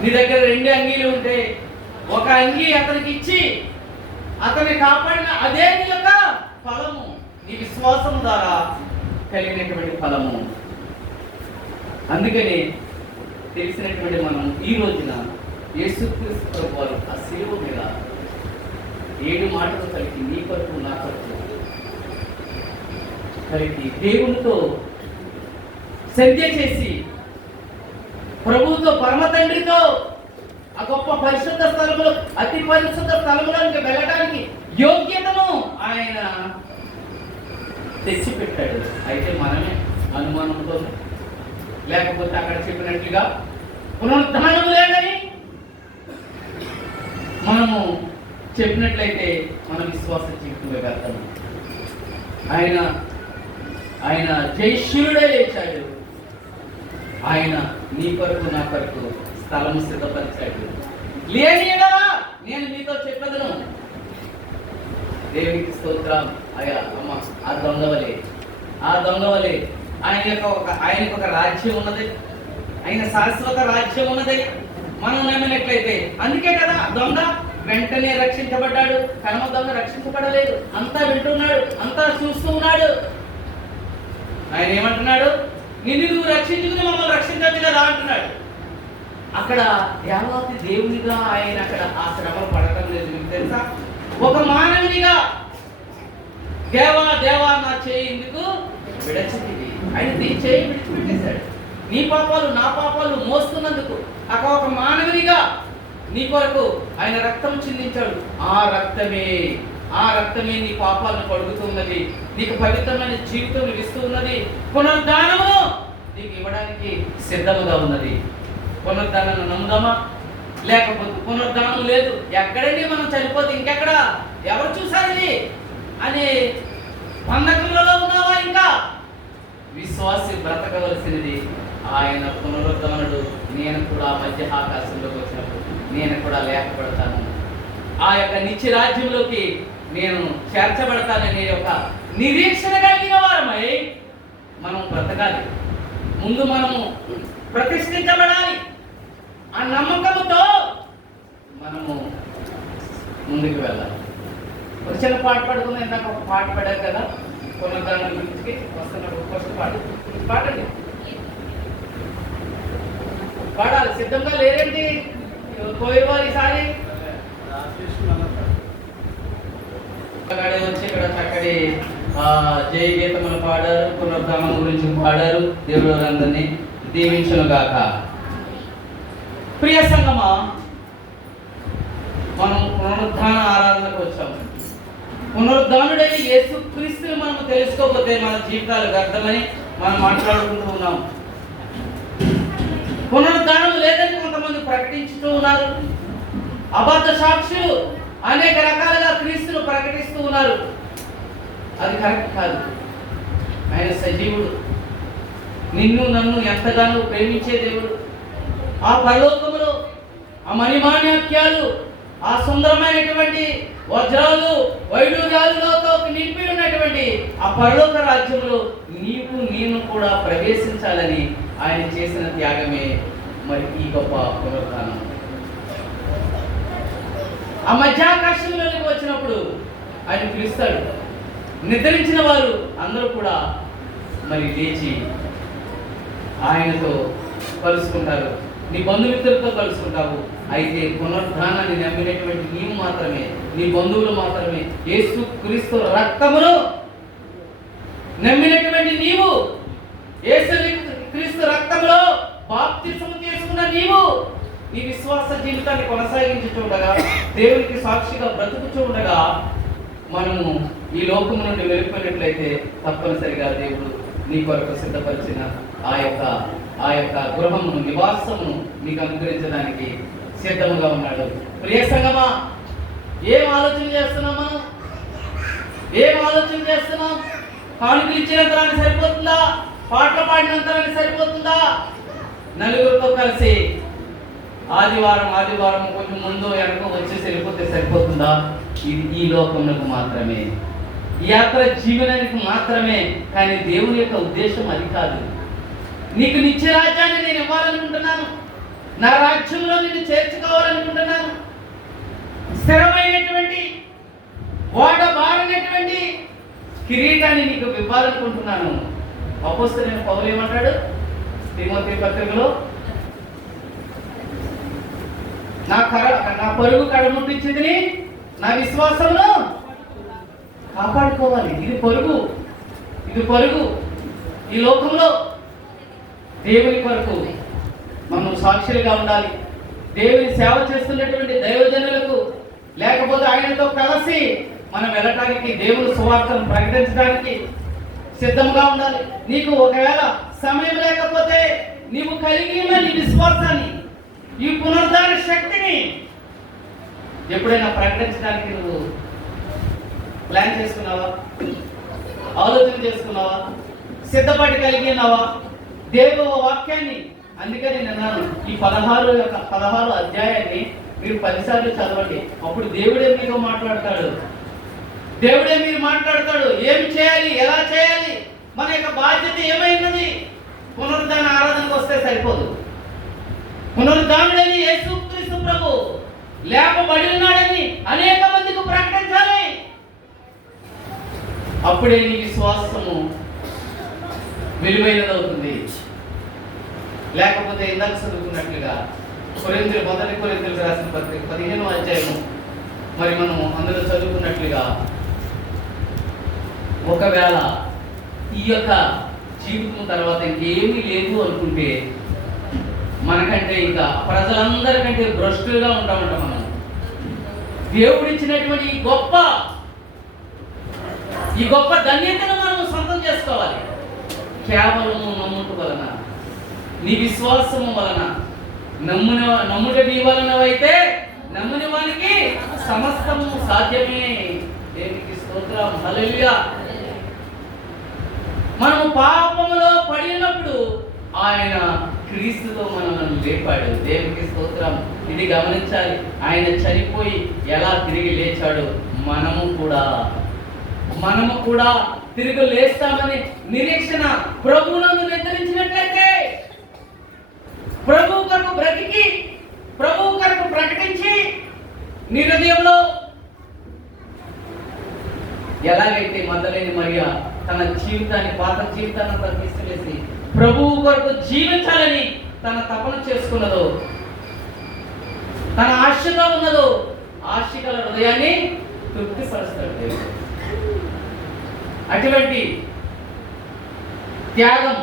నీ దగ్గర 2 అంగీలు ఉంటే ఒక అంగీ అతనికి ఇచ్చి అతన్ని కాపాడిన అదే నీ యొక్క ఫలము, నీ విశ్వాసం ద్వారా కలిగినటువంటి ఫలము. అందుకని తెలిసినటువంటి మనం ఈ రోజున యేసుక్రీస్తు వారు ఆ శిలువ మీద 7 మాటలు కలిగి నీ కొరకు నా కొరకు కలిగి దేవునితో సంధ్య చేసి ప్రభువుతో పరమ తండ్రితో ఆ గొప్ప పరిశుద్ధ స్థలములు, అతి పరిశుద్ధ స్థలములకు వెళ్ళడానికి యోగ్యతను ఆయన తెచ్చిపెట్టాడు. అయితే మనమే అనుమానంతో, లేకపోతే అక్కడ చెప్పినట్లుగా పునరుద్ధానం లేదని మనము చెప్పినట్లయితే మన విశ్వాస జీవితంలో వెళ్తాము. ఆయన జయశీలుడే లేచాడు. ఆయన నీ కొరకు నా కొరకు స్థలము సిద్ధపరిచాడు. లేని యెడల నేను మీతో చెప్పదను. దేవునికి స్తోత్రం. అయ్యా అమ్మ, ఆ దొంగవలే ఆయనకు ఒక రాజ్యం ఉన్నది, ఆయన శాశ్వత రాజ్యం ఉన్నది మనం నమ్మినట్లయితే. అందుకే కదా దొంగ వెంటనే రక్షించబడ్డాడు. కర్మ దొంగ రక్షించబడలేదు. అంతా వింటున్నాడు, అంతా చూస్తూ ఉన్నాడు. ఆయన ఏమంటున్నాడు? నిన్ను నువ్వు రక్షించుకుని మమ్మల్ని రక్షించవచ్చు కదా అంటున్నాడు. అక్కడ దేవాతి దేవునిగా ఆయన అక్కడ ఆ శ్రమలు పడటం లేదు. మీకు తెలుసా? ఒక మానవునిగా దేవా నా చేయి ఎందుకు విడచితివి? ఆయన నీ చేయి విడిచిపెట్టేశాడు. నీ పాపాలు నా పాపాలు మోస్తున్నందుకు అక్కడ ఒక మానవునిగా నీ కొరకు ఆయన రక్తం చిందించాడు. ఆ రక్తమే నీ పాపాలను కడుగుతున్నది, నీకు పవిత్రమైన జీవితం ఇస్తూ ఉన్నది, పునరుద్ధానము నీకు ఇవ్వడానికి సిద్ధముగా ఉన్నది. పునరుద్ధానాన్ని నమ్ముదామా? లేకపోతే పునరుద్ధానం లేదు, ఎక్కడండి మనం చనిపోతే ఇంకెక్కడ, ఎవరు చూసారు ఇది అని బంధకంలో ఉన్నావా? ఇంకా విశ్వాసి బ్రతకవలసినది ఆయన పునరుద్ధరణుడు. నేను కూడా మధ్య ఆకాశంలోకి వచ్చినప్పుడు నేను కూడా లేపబడతాను, ఆ యొక్క నిత్య రాజ్యంలోకి నేను చేర్చబడతాననే ఒక నిరీక్షణ కలిగిన వారమై మనం బ్రతకాలి. ముందు మనము ప్రతిష్ఠించబడాలి. ఆ నమ్మకంతో మనము ముందుకు వెళ్ళాలి. ఒక చిన్న పాట పాడుకుందాం. ఇందాక ఒక పాట పాడారు కదా, పునరుద్ధరణ గురించి వస్తున్నప్పుడు ఫస్ట్ పాడండి. పాడాలి. సిద్ధంగా లేరేంటి పోయేవారు? ఈసారి వచ్చి ఇక్కడ చక్కటి జయ గీతములు పాడారు, పునరుద్ధానం గురించి పాడారు. దేవుడు అందరినీ దీవించును గాక. ప్రియ సంగమా, మనం పునరుద్ధాన ఆరాధనకు వచ్చాము. పునరుద్ధానుడైన యేసుక్రీస్తుని మనం తెలుసుకోకపోతే మన జీవితాలు వ్యర్థమని మనం మాట్లాడుకుంటూ ఉన్నాం. పునరుద్ధానం లేదని కొంతమంది ప్రకటించుతూ ఉన్నారు. అబద్ధ సాక్షులు అనేక రకాలుగా క్రీస్తును ప్రకటిస్తూ ఉన్నారు. అది కరెక్ట్ కాదు. ఆయన సజీవుడు, నిన్ను నన్ను ఎంతగానో ప్రేమించే దేవుడు. ఆ పరలోకములో ఆ మణిమాణ్యాలు, ఆ సుందరమైనటువంటి వజ్రాలు వైడూర్యాలతో నింపి ఉన్నటువంటి ఆ పరలోక రాజ్యంలో నీవు నేను కూడా ప్రవేశించాలని ఆయన చేసిన త్యాగమే మరి ఈ గొప్ప పునరుద్ధానం. ఆ మధ్యాకాశంలోకి వచ్చినప్పుడు ఆయన పిలుస్తాడు. నిద్రించిన వారు అందరూ కూడా మరి లేచి ఆయనతో కలుసుకుంటారు. నీ బంధుమిత్రులతో కలుసుకుంటావు. అయితే పునరుద్ధానాన్ని నమ్మినటువంటి నీవు మాత్రమే, నీ బంధువులు మాత్రమే, యేసు క్రీస్తు రక్తమును నమ్మినటువంటి నీవు, యేసు క్రీస్తు రక్తములో బాప్తిస్మము తీసుకున్న నీవు నీ విశ్వాస జీవితాన్ని కొనసాగించుచుండగా, దేవునికి సాక్షిగా బ్రతుకుచుండగా మనము ఈ లోకము నుండి వెళ్ళిపోయినట్లయితే తప్పనిసరిగా దేవుడు నీ కొరకు సిద్ధపరిచిన ఆ యొక్క గృహమును, నివాసమును నీకు అనుగ్రహించడానికి సిద్ధముగా ఉన్నాడు. ప్రియ సంగమా, ఏం ఆలోచన చేస్తున్నాం మనం? ఏం ఆలోచన చేస్తున్నాం? కానుకలు ఇచ్చినంతరాన్ని సరిపోతుందా? పాటలు పాడినంతరాన్ని సరిపోతుందా? నలుగురితో కలిసి ఆదివారం కొంచెం ముందు వెనక వచ్చేసి వెళ్ళిపోతే సరిపోతుందా? ఇది ఈ లోకములకు మాత్రమే, యాత్ర జీవనానికి మాత్రమే. కానీ దేవుని యొక్క ఉద్దేశం అది కాదు. నీకు నిత్య రాజ్యాన్ని నేను ఇవ్వాలనుకుంటున్నాను, నా రాజ్యంలో నిన్ను చేర్చుకోవాలనుకుంటున్నాను. స్థిరమైనటువంటి బారనటువంటి కిరీటాన్ని నీకు ఇవ్వాలనుకుంటున్నాను. అపోస్తలుడైన పౌలు ఏమంటాడు తిమోతి పత్రికలో? నా పరుగు కడముట్టించింది, నా విశ్వాసమును కాపాడుకోవాలి. ఇది పరుగు. ఇది పరుగు. ఈ లోకంలో దేవుని కొరకు మనం సాక్షులుగా ఉండాలి. దేవుని సేవ చేస్తున్నటువంటి దైవజనులకు, లేకపోతే ఆయనతో కలిసి మనం వెళ్ళటానికి, దేవుని సువార్తను ప్రకటించడానికి సిద్ధంగా ఉండాలి. నీకు ఒకవేళ సమయం లేకపోతే నీవు కలిగి ఉన్న నీ విశ్వాసాన్ని, ఈ పునరుద్ధార శక్తిని ఎప్పుడైనా ప్రకటించడానికి నువ్వు ప్లాన్ చేసుకున్నావా? ఆలోచన చేసుకున్నావా? సిద్ధపాటు కలిగి ఉన్నావా? దేవుని వాక్యాన్ని, అందుకని నేను ఈ 16 అధ్యాయాన్ని మీరు 10 సార్లు చదవండి. అప్పుడు దేవుడే మీతో మాట్లాడతాడు. దేవుడే మీరు మాట్లాడతాడు. ఏమి చేయాలి, ఎలా చేయాలి, మన యొక్క బాధ్యత ఏమైనది. పునరుద్ధాన ఆరాధనకు వస్తే సరిపోదు. పునరుద్ధానుడని యేసుక్రీస్తు ప్రభు లేపబడి ఉన్నాడని అనేక మందికి ప్రకటించాలి. అప్పుడే నీ విశ్వాసము విలువైనదవుతుంది. లేకపోతే ఇందాక చదువుకున్నట్లుగా మొదటి కొరింథీయులకు రాసిన పత్రిక 15వ అధ్యాయము, మరి మనం అందులో చదువుకున్నట్లుగా ఒకవేళ ఈ యొక్క జీవితం తర్వాత ఇంకేమీ లేదు అనుకుంటే మనకంటే ఇంకా ప్రజలందరికంటే భ్రష్టులుగా ఉంటామంట. మనం దేవుడిచ్చినటువంటి ఈ గొప్ప ధన్యతను మనం సొంతం చేసుకోవాలి. కేవలము నమ్ముట వలన, నీ విశ్వాసము వలన, నమ్ముట నీ వలన అయితే నమ్ముని వానికి సమస్తము సాధ్యమే. దేవునికి స్తోత్రం, హల్లెలూయా. మనము పాపములో పడినప్పుడు ఆయన క్రీస్తుతో మనల్ని లేపాడు. దేవునికి స్తోత్రం. ఇది గమనించాలి. ఆయన చనిపోయి ఎలా తిరిగి లేచాడు, మనము కూడా తిరిగి లేస్తామని నిరీక్షణ ప్రభువునందు నిర్ణయించినట్లయితే, ప్రభువు కొరకు బ్రతికి, ప్రభువు కొరకు ప్రకటించి, నీ హృదయంలో ఎలాగైతే మగ్దలేని మరియ తన జీవితాన్ని, పాత జీవితాన్ని అంతా తీసుకెళ్ళేసి ప్రభువు కొరకు జీవించాలని తన తపన చేసుకున్నదో, తన ఆశగా ఉన్నదో, ఆశగల హృదయాన్ని తృప్తిపరుస్తాడు. అటువంటి త్యాగం,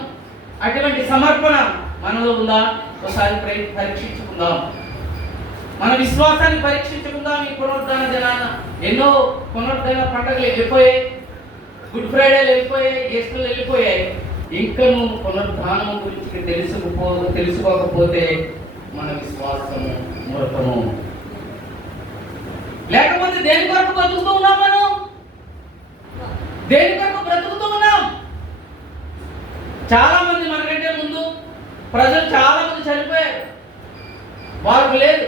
అటువంటి సమర్పణ మనలో ఉందా? ఒకసారి పరీక్షించుకుందాం. మన విశ్వాసాన్ని పరీక్షించుకుందాం. ఈ పునరుద్ధాన దినాన ఎన్నో పునరుద్ధాన పండుగలు వెళ్ళిపోయాయి, గుడ్ ఫ్రైడేలు వెళ్ళిపోయాయి, ఈస్టర్లు వెళ్ళిపోయాయి. ఇంకా నువ్వు పునరుద్ధానం గురించి తెలుసుకోకపోతే మన విశ్వాసము మూర్ఖము. లేకపోతే దేని కొరకు బతుకుతూ ఉన్నాం? మనం దేని కొరకు బ్రతుకుతూ ఉన్నాం? చాలా మంది మనకంటే ముందు ప్రజలు చాలా మంది చనిపోయారు, వారికి లేదు.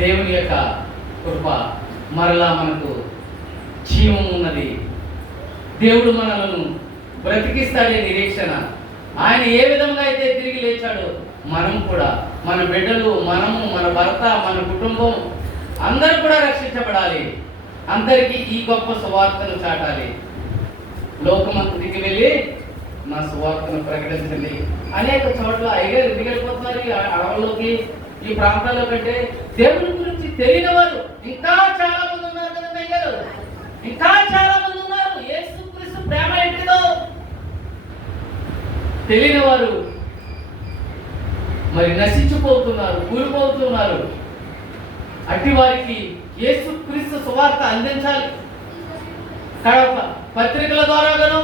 దేవుని యొక్క కృప, మరలా మనకు జీవం ఉన్నది. దేవుడు మనలను బ్రతికిస్తాడే నిరీక్షణ. ఆయన ఏ విధంగా అయితే తిరిగి లేచాడో మనం కూడా, మన బిడ్డలు, మనము, మన భర్త, మన కుటుంబం అందరూ కూడా రక్షించబడాలి. అందరికీ ఈ గొప్ప సువార్తను చాటాలి. లోకమంతటికి వెళ్ళి నా సువార్తను ప్రకటించండి. అనేక చోట్ల ఎదిగలిపోతున్నారు. ఈ అడవుల్లోకి, ఈ ప్రాంతాల్లో కంటే దేవుని గురించి తెలియని వారు ఇంకా చాలా మంది ఉన్నారు కదండి అయ్యారు. ఇంకా చాలా మంది ఉన్నారు. యేసుక్రీస్తు ప్రేమ ఏంటిదో తెలియని వారు మరి నశించిపోతున్నారు, కూలిపోతున్నారు. అట్టి వారికి యేసుక్రీస్తు సువార్త అందించాలి. పత్రికల ద్వారాగాను,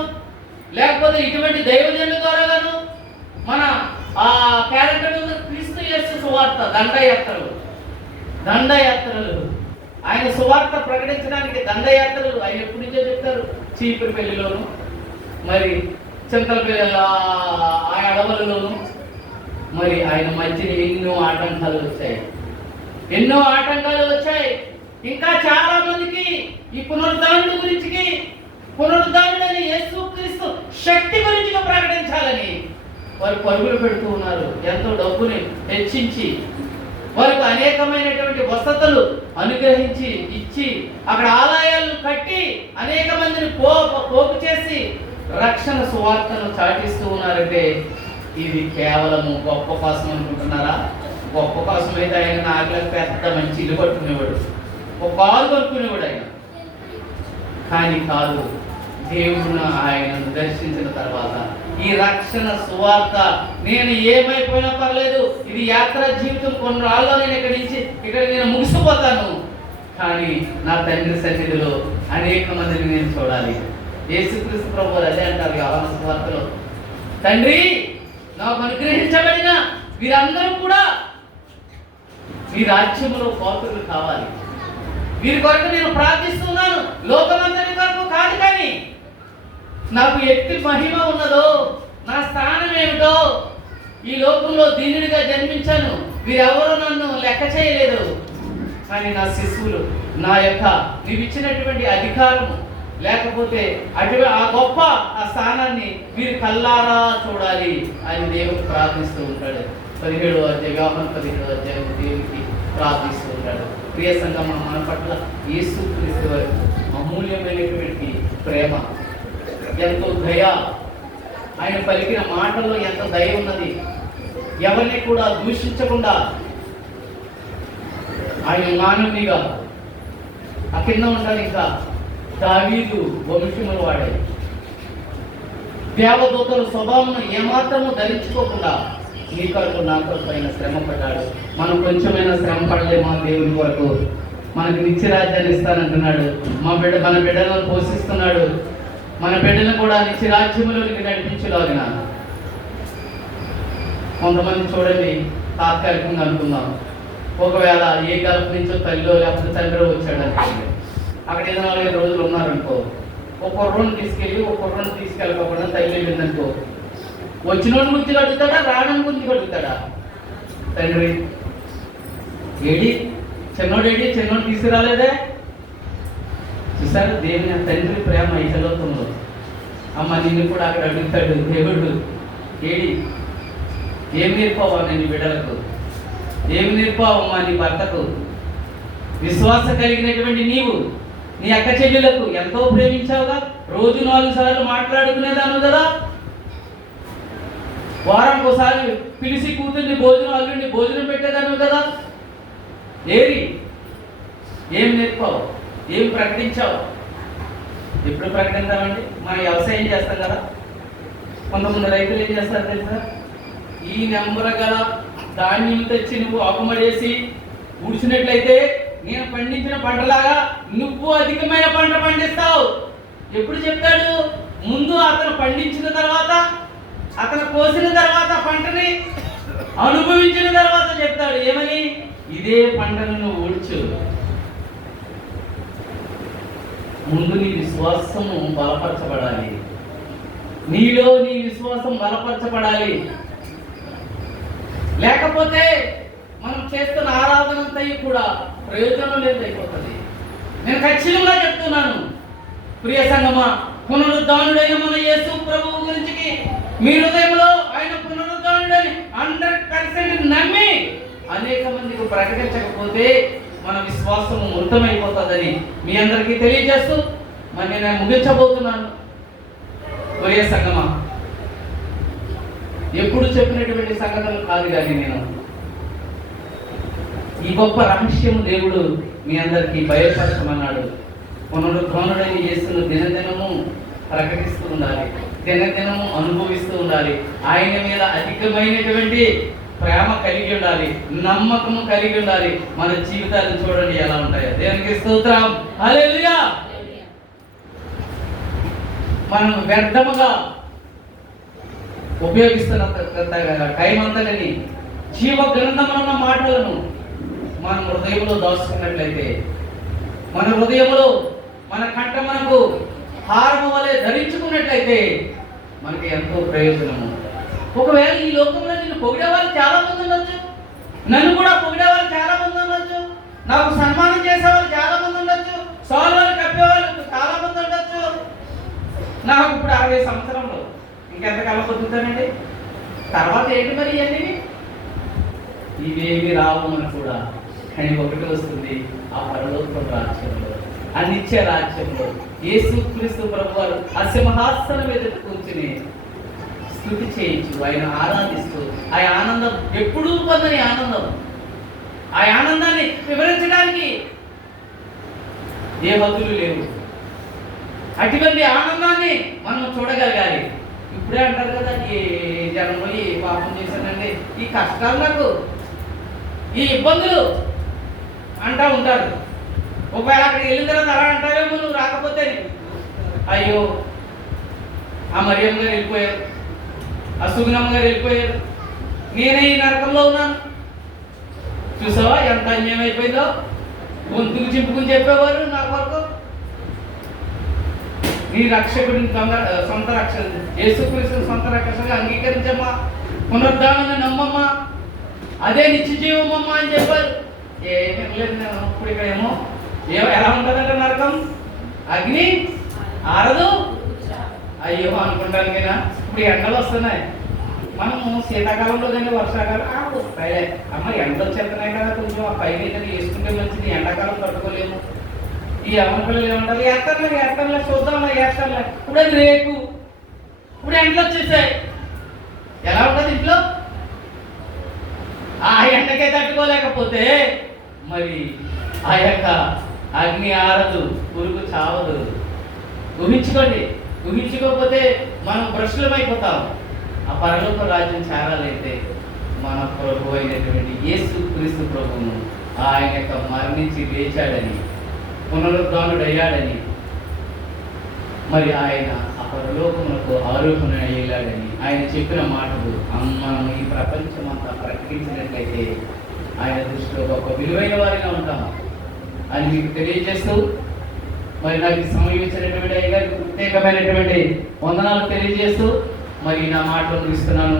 లేకపోతే ఇటువంటి దైవజనుల ద్వారాగాను, మన ఆ క్యారెక్టర్ క్రీస్తు యేసు సువార్త దండయాత్రలు ఆయన సువార్త ప్రకటించడానికి దండయాత్రలు ఆయన ఎప్పటి నుంచో చెప్తారు. చీపురుపల్లిలోను, మరి చింతలపల్లి ఆ అడవులలోను, మరి ఆయన మధ్యన ఎన్నో ఆటంకాలు వచ్చాయి. ఇంకా చాలా మందికి ఈ పునరుద్ధానుడి గురించి, పునరుద్ధానుడని యేసుక్రీస్తు శక్తి గురించి ప్రకటించాలని వారు పరుగులు పెడుతూ ఉన్నారు. ఎంతో డబ్బుని హెచ్చించి, వారికి అనేకమైనటువంటి వసతులు అనుగ్రహించి ఇచ్చి, అక్కడ ఆలయాలను కట్టి అనేక మందిని పోగు చేసి రక్షణ సువార్తను చాటిస్తూ ఉన్నారంటే ఇది కేవలము గొప్ప కోసం అనుకుంటున్నారా? గొప్ప కోసం అయితే ఆయన నాకులకు పెద్ద మంచి ఇల్లు కట్టుకునేవాడు, ఒక కారు కొనుక్కునేవాడు. ఆయన కానీ కాదు, దేవుడు ఆయనను దర్శించిన తర్వాత ఈ రక్షణ సువార్త, నేను ఏమైపోయినా పర్లేదు, ఇది యాత్ర జీవితం, కొన్ని రాళ్ళలో నేను ఇక్కడ నేను ముగిసిపోతాను, కానీ నా తండ్రి సన్నిధిలో అనేక మందిని నేను చూడాలి. యేసుక్రీస్తు ప్రభువు అదే అంటారు యోహాను సువార్తలో, తండ్రి నాకు అనుగ్రహించబడిన వీరందరూ కూడా మీ రాజ్యంలో పాత్రలు కావాలి. వీరి కొరకు నేను ప్రార్థిస్తున్నాను, లోకమంతటి కొరకు కాదు, కానీ నాకు ఎట్టి మహిమ ఉన్నదో, నా స్థానం ఏమిటో, ఈ లోకంలో దీనుడిగా జన్మించాను, వీరెవరూ నన్ను లెక్క చేయలేదు, కానీ నా శిశువులు నా యొక్క నీవు ఇచ్చినటువంటి అధికారము లేకపోతే ఆ గొప్ప ఆ స్థానాన్ని మీరు కల్లారా చూడాలి అని దేవుడు ప్రార్థిస్తూ ఉంటాడు. 17వ అధ్యాయం యోహాను 17వ అధ్యాయం దేవునికి ప్రార్థిస్తూ ఉంటాడు. ప్రియ సంగమం, మన పట్ల యేసుక్రీస్తు వారి అమూల్యమైనటువంటి ప్రేమ, ఎంతో దయ, ఆయన పలికిన మాటల్లో ఎంత దయ ఉన్నది, ఎవరిని కూడా దూషించకుండా ఆయన మానవునిగా ఆ కింద ఉండాలి. ఇంకా దావీదు వంశములు వాడే దేవదూతల స్వభావం ఏమాత్రము ధరించుకోకుండా నీ కొరకు నా కొరకు ఆయన శ్రమ పడ్డాడు. మనం కొంచెమైనా శ్రమ పడలేమా దేవుని కొరకు? మనకు నిత్యరాజ్యాన్ని ఇస్తానంటున్నాడు. మన బిడ్డలను పోషిస్తున్నాడు. మన బిడ్డలను కూడా నిత్యరాజ్యంలోనికి నడిపించలాగిన. కొంతమంది చూడండి, తాత్కాలికంగా అనుకుందాం, ఒకవేళ ఏ గల్ఫ్ నుంచో తల్లిలో లేకపోతే తండ్రి వచ్చాడు అనుకోండి, అక్కడ ఏదో 4-5 రోజులు ఉన్నారనుకో, ఒక కుర్రోని తీసుకెళ్ళకపోకుండా తల్లి వెళ్ళిందనుకో, వచ్చినోని గురించి అడుగుతాడా, రావడం గురించి అడుగుతాడా? తండ్రి ఏడి, చిన్నోడు తీసుకురాలేదే? చూసారు దేవుని తండ్రి ప్రేమ ఇతలోకంలో. అమ్మ నిన్ను కూడా అక్కడ అడుగుతాడు దేవుడు, ఏడి ఏం నేర్పావా నేను బిడ్డలకు, ఏమి నేర్పావమ్మా నీ భర్తకు? విశ్వాసం కలిగినటువంటి నీవు నీ అక్క చెల్లెలకు ఎంతో ప్రేమించావుగా, రోజు 4 సార్లు మాట్లాడుకునేదాను కదా, వారానికి ఒకసారి పిలిచి కూతుర్ని అల్లుడిని భోజనం పెట్టేదాను కదా. ఏరి ఏం నేర్పావు, ఏం ప్రకటించావు? ఎప్పుడు ప్రకటించామండి? మనం వ్యవసాయం చేస్తాం కదా, కొంతమంది రైతులు ఏం చేస్తారు తెలుసా? ఈ నెంబర్ గల ధాన్యం తెచ్చి నువ్వు ఆకుమడేసి ఊడ్చినట్లయితే నేను పండించిన పంటలాగా నువ్వు అధికమైన పంట పండిస్తావు. ఎప్పుడు చెప్తాడు? ముందు అతను పండించిన తర్వాత, అతను కోసిన తర్వాత, పంటని అనుభవించిన తర్వాత చెప్తాడు. ఏమని? ఇదే పంటను నువ్వు ఊడ్చు. ముందు నీ విశ్వాసము బలపరచబడాలి, నీలో నీ విశ్వాసం బలపరచబడాలి. లేకపోతే మనం చేస్తున్న ఆరాధన అంతా కూడా ప్రయోజనం లేదైపోతుంది. నేను ఖచ్చితంగా చెప్తున్నాను ప్రియ సంగమా, పునరుద్ధానుడైన మన యేసు ప్రభువు గురించి మీ హృదయంలో ఆయన పునరుద్ధానుడని 100% నమ్మి అనేక మందికి ప్రకటించకపోతే మన విశ్వాసము మృతమైపోతుందని మీ అందరికీ తెలియజేస్తూ మరి నేను ముగించబోతున్నాను. ప్రియ సంగమా, ఎప్పుడు చెప్పినటువంటి సంగతులు కాదు, కానీ నేను ఈ గొప్ప రహస్యము దేవుడు మీ అందరికీ బయలుపరచమన్నాడు. పునరుద్ధానుడైన యేసును దినదినము ప్రకటిస్తూ ఉండాలి, దినదినము అనుభవిస్తూ ఉండాలి. ఆయన మీద అధికమైనటువంటి ప్రేమ కలిగి ఉండాలి, నమ్మకము కలిగి ఉండాలి. మన జీవితాలు చూడండి ఎలా ఉంటాయో. దేవునికి స్తోత్రం, హల్లెలూయా. మనం వ్యర్థముగా ఉపయోగిస్తున్న టైం అంతని జీవ గ్రంథమున్న మాటలను మన హృదయంలో దాచుకున్నట్లయితే, మన హృదయంలో మన కంఠమునకు హారము వలె ధరించుకున్నట్లయితే మనకి ఎంతో ప్రయోజనము. ఒకవేళ ఈ లోకంలో నిన్ను పొగిడేవాళ్ళు చాలా మంది ఉండొచ్చు, నన్ను కూడా పొగిడేవాళ్ళు చాలా మంది ఉండొచ్చు, నాకు సన్మానం చేసేవాళ్ళు చాలా మంది ఉండొచ్చు, సోదరులు కప్పేవాళ్ళు చాలా మంది ఉండొచ్చు. నాకు ఇప్పుడు 60 సంవత్సరంలో ఇంకెంతకాలం బతుకుతానండి? తర్వాత ఏంటి మరి ఇవన్నీ? ఇవేమి రావు మనకు కూడా, కానీ ఒకటి వస్తుంది, ఆ పరలోకం రాజ్యంలో, ఆ నిత్య రాజ్యంలో యేసుక్రీస్తు ప్రభువారు అసింహాసనం మీద కూర్చుని స్తుతి చేయించు, ఆయన ఆరాధిస్తూ, ఆ ఆనందం ఎప్పుడూ పొందని ఆనందం, ఆ ఆనందాన్ని వివరించడానికి ఏ హద్దులు లేవు. అటువంటి ఆనందాన్ని మనం చూడగలగాలి. ఇప్పుడే అంటారు కదా, ఈ జన్మలో ఈ పాపం చేశానండి, ఈ కష్టాలు నాకు, ఈ ఇబ్బందులు అంటూ ఉంటారు. ఒకవేళ అక్కడికి వెళ్ళిన తర్వాత అలా అంటావేమో నువ్వు రాకపోతే, అయ్యో ఆ మరియమ్మ గారు వెళ్ళిపోయారు, ఆ సుగుణమ్మ గారు వెళ్ళిపోయారు, నేనే ఈ నరకంలో ఉన్నాను. చూసావా ఎంత అన్యాయం అయిపోయిందో. గొంతుకు చింపుకుని చెప్పేవారు నా కొరకు, నీ రక్షకుడిని సొంత రక్షణ యేసుక్రీస్తుని సొంత రక్షణగా అంగీకరించమ్మా, పునరుద్ధానాన్ని నమ్మమ్మా, అదే నిత్య జీవమమ్మా అని చెప్పారు. ఏమీ లేదు. నేను ఇప్పుడు ఇక్కడేమో ఎలా ఉంటుందంటే నరకం, అగ్ని ఆరదు. అయ్యో అనుకుంటానికైనా ఇప్పుడు ఎండలు వస్తున్నాయి. మనము శీతాకాలంలో కానీ వర్షాకాలం అమ్మ ఎండలు వచ్చేస్తున్నాయి కదా, కొంచెం ఆ పైన ఏదైనా వేసుకుంటే మంచిది, ఎండాకాలం తట్టుకోలేము. ఈ అమ్మపిల్లలు ఏమంటారు, ఏస్తారులే చూద్దాంలే ఏస్తారులే. ఇప్పుడు అది రేపు, ఇప్పుడు ఎండలు వచ్చేసాయి. ఎలా ఉంటుంది ఇంట్లో? ఆ ఎండకే తట్టుకోలేకపోతే మరి ఆ యొక్క అగ్ని ఆరదు, పురుగు చావదు. ఊహించుకోండి. ఊహించుకోకపోతే మనం భ్రష్టులమైపోతాం. ఆ పరలోక రాజ్యం చేరాలైతే మన ప్రభు అయినటువంటి యేసుక్రీస్తు ప్రభువును ఆయన యొక్క మరణించి లేచాడని, పునరుద్ధానుడయ్యాడని, మరి ఆయన ఆ పరలోకమునకు ఆరోహణ అయ్యాడని ఆయన చెప్పిన మాటలు మనం ఈ ప్రపంచం అంతా ప్రకటించినట్లయితే ఆయన దృష్టిలో గొప్ప విలువైన వారిగా ఉంటాం అని మీకు తెలియజేస్తూ, మరి నాకు సమయం ఇచ్చినటువంటి అయ్యగారికి ప్రత్యేకమైనటువంటి వందనాలు తెలియజేస్తూ మరి నా మాటలు ముగిస్తున్నాను.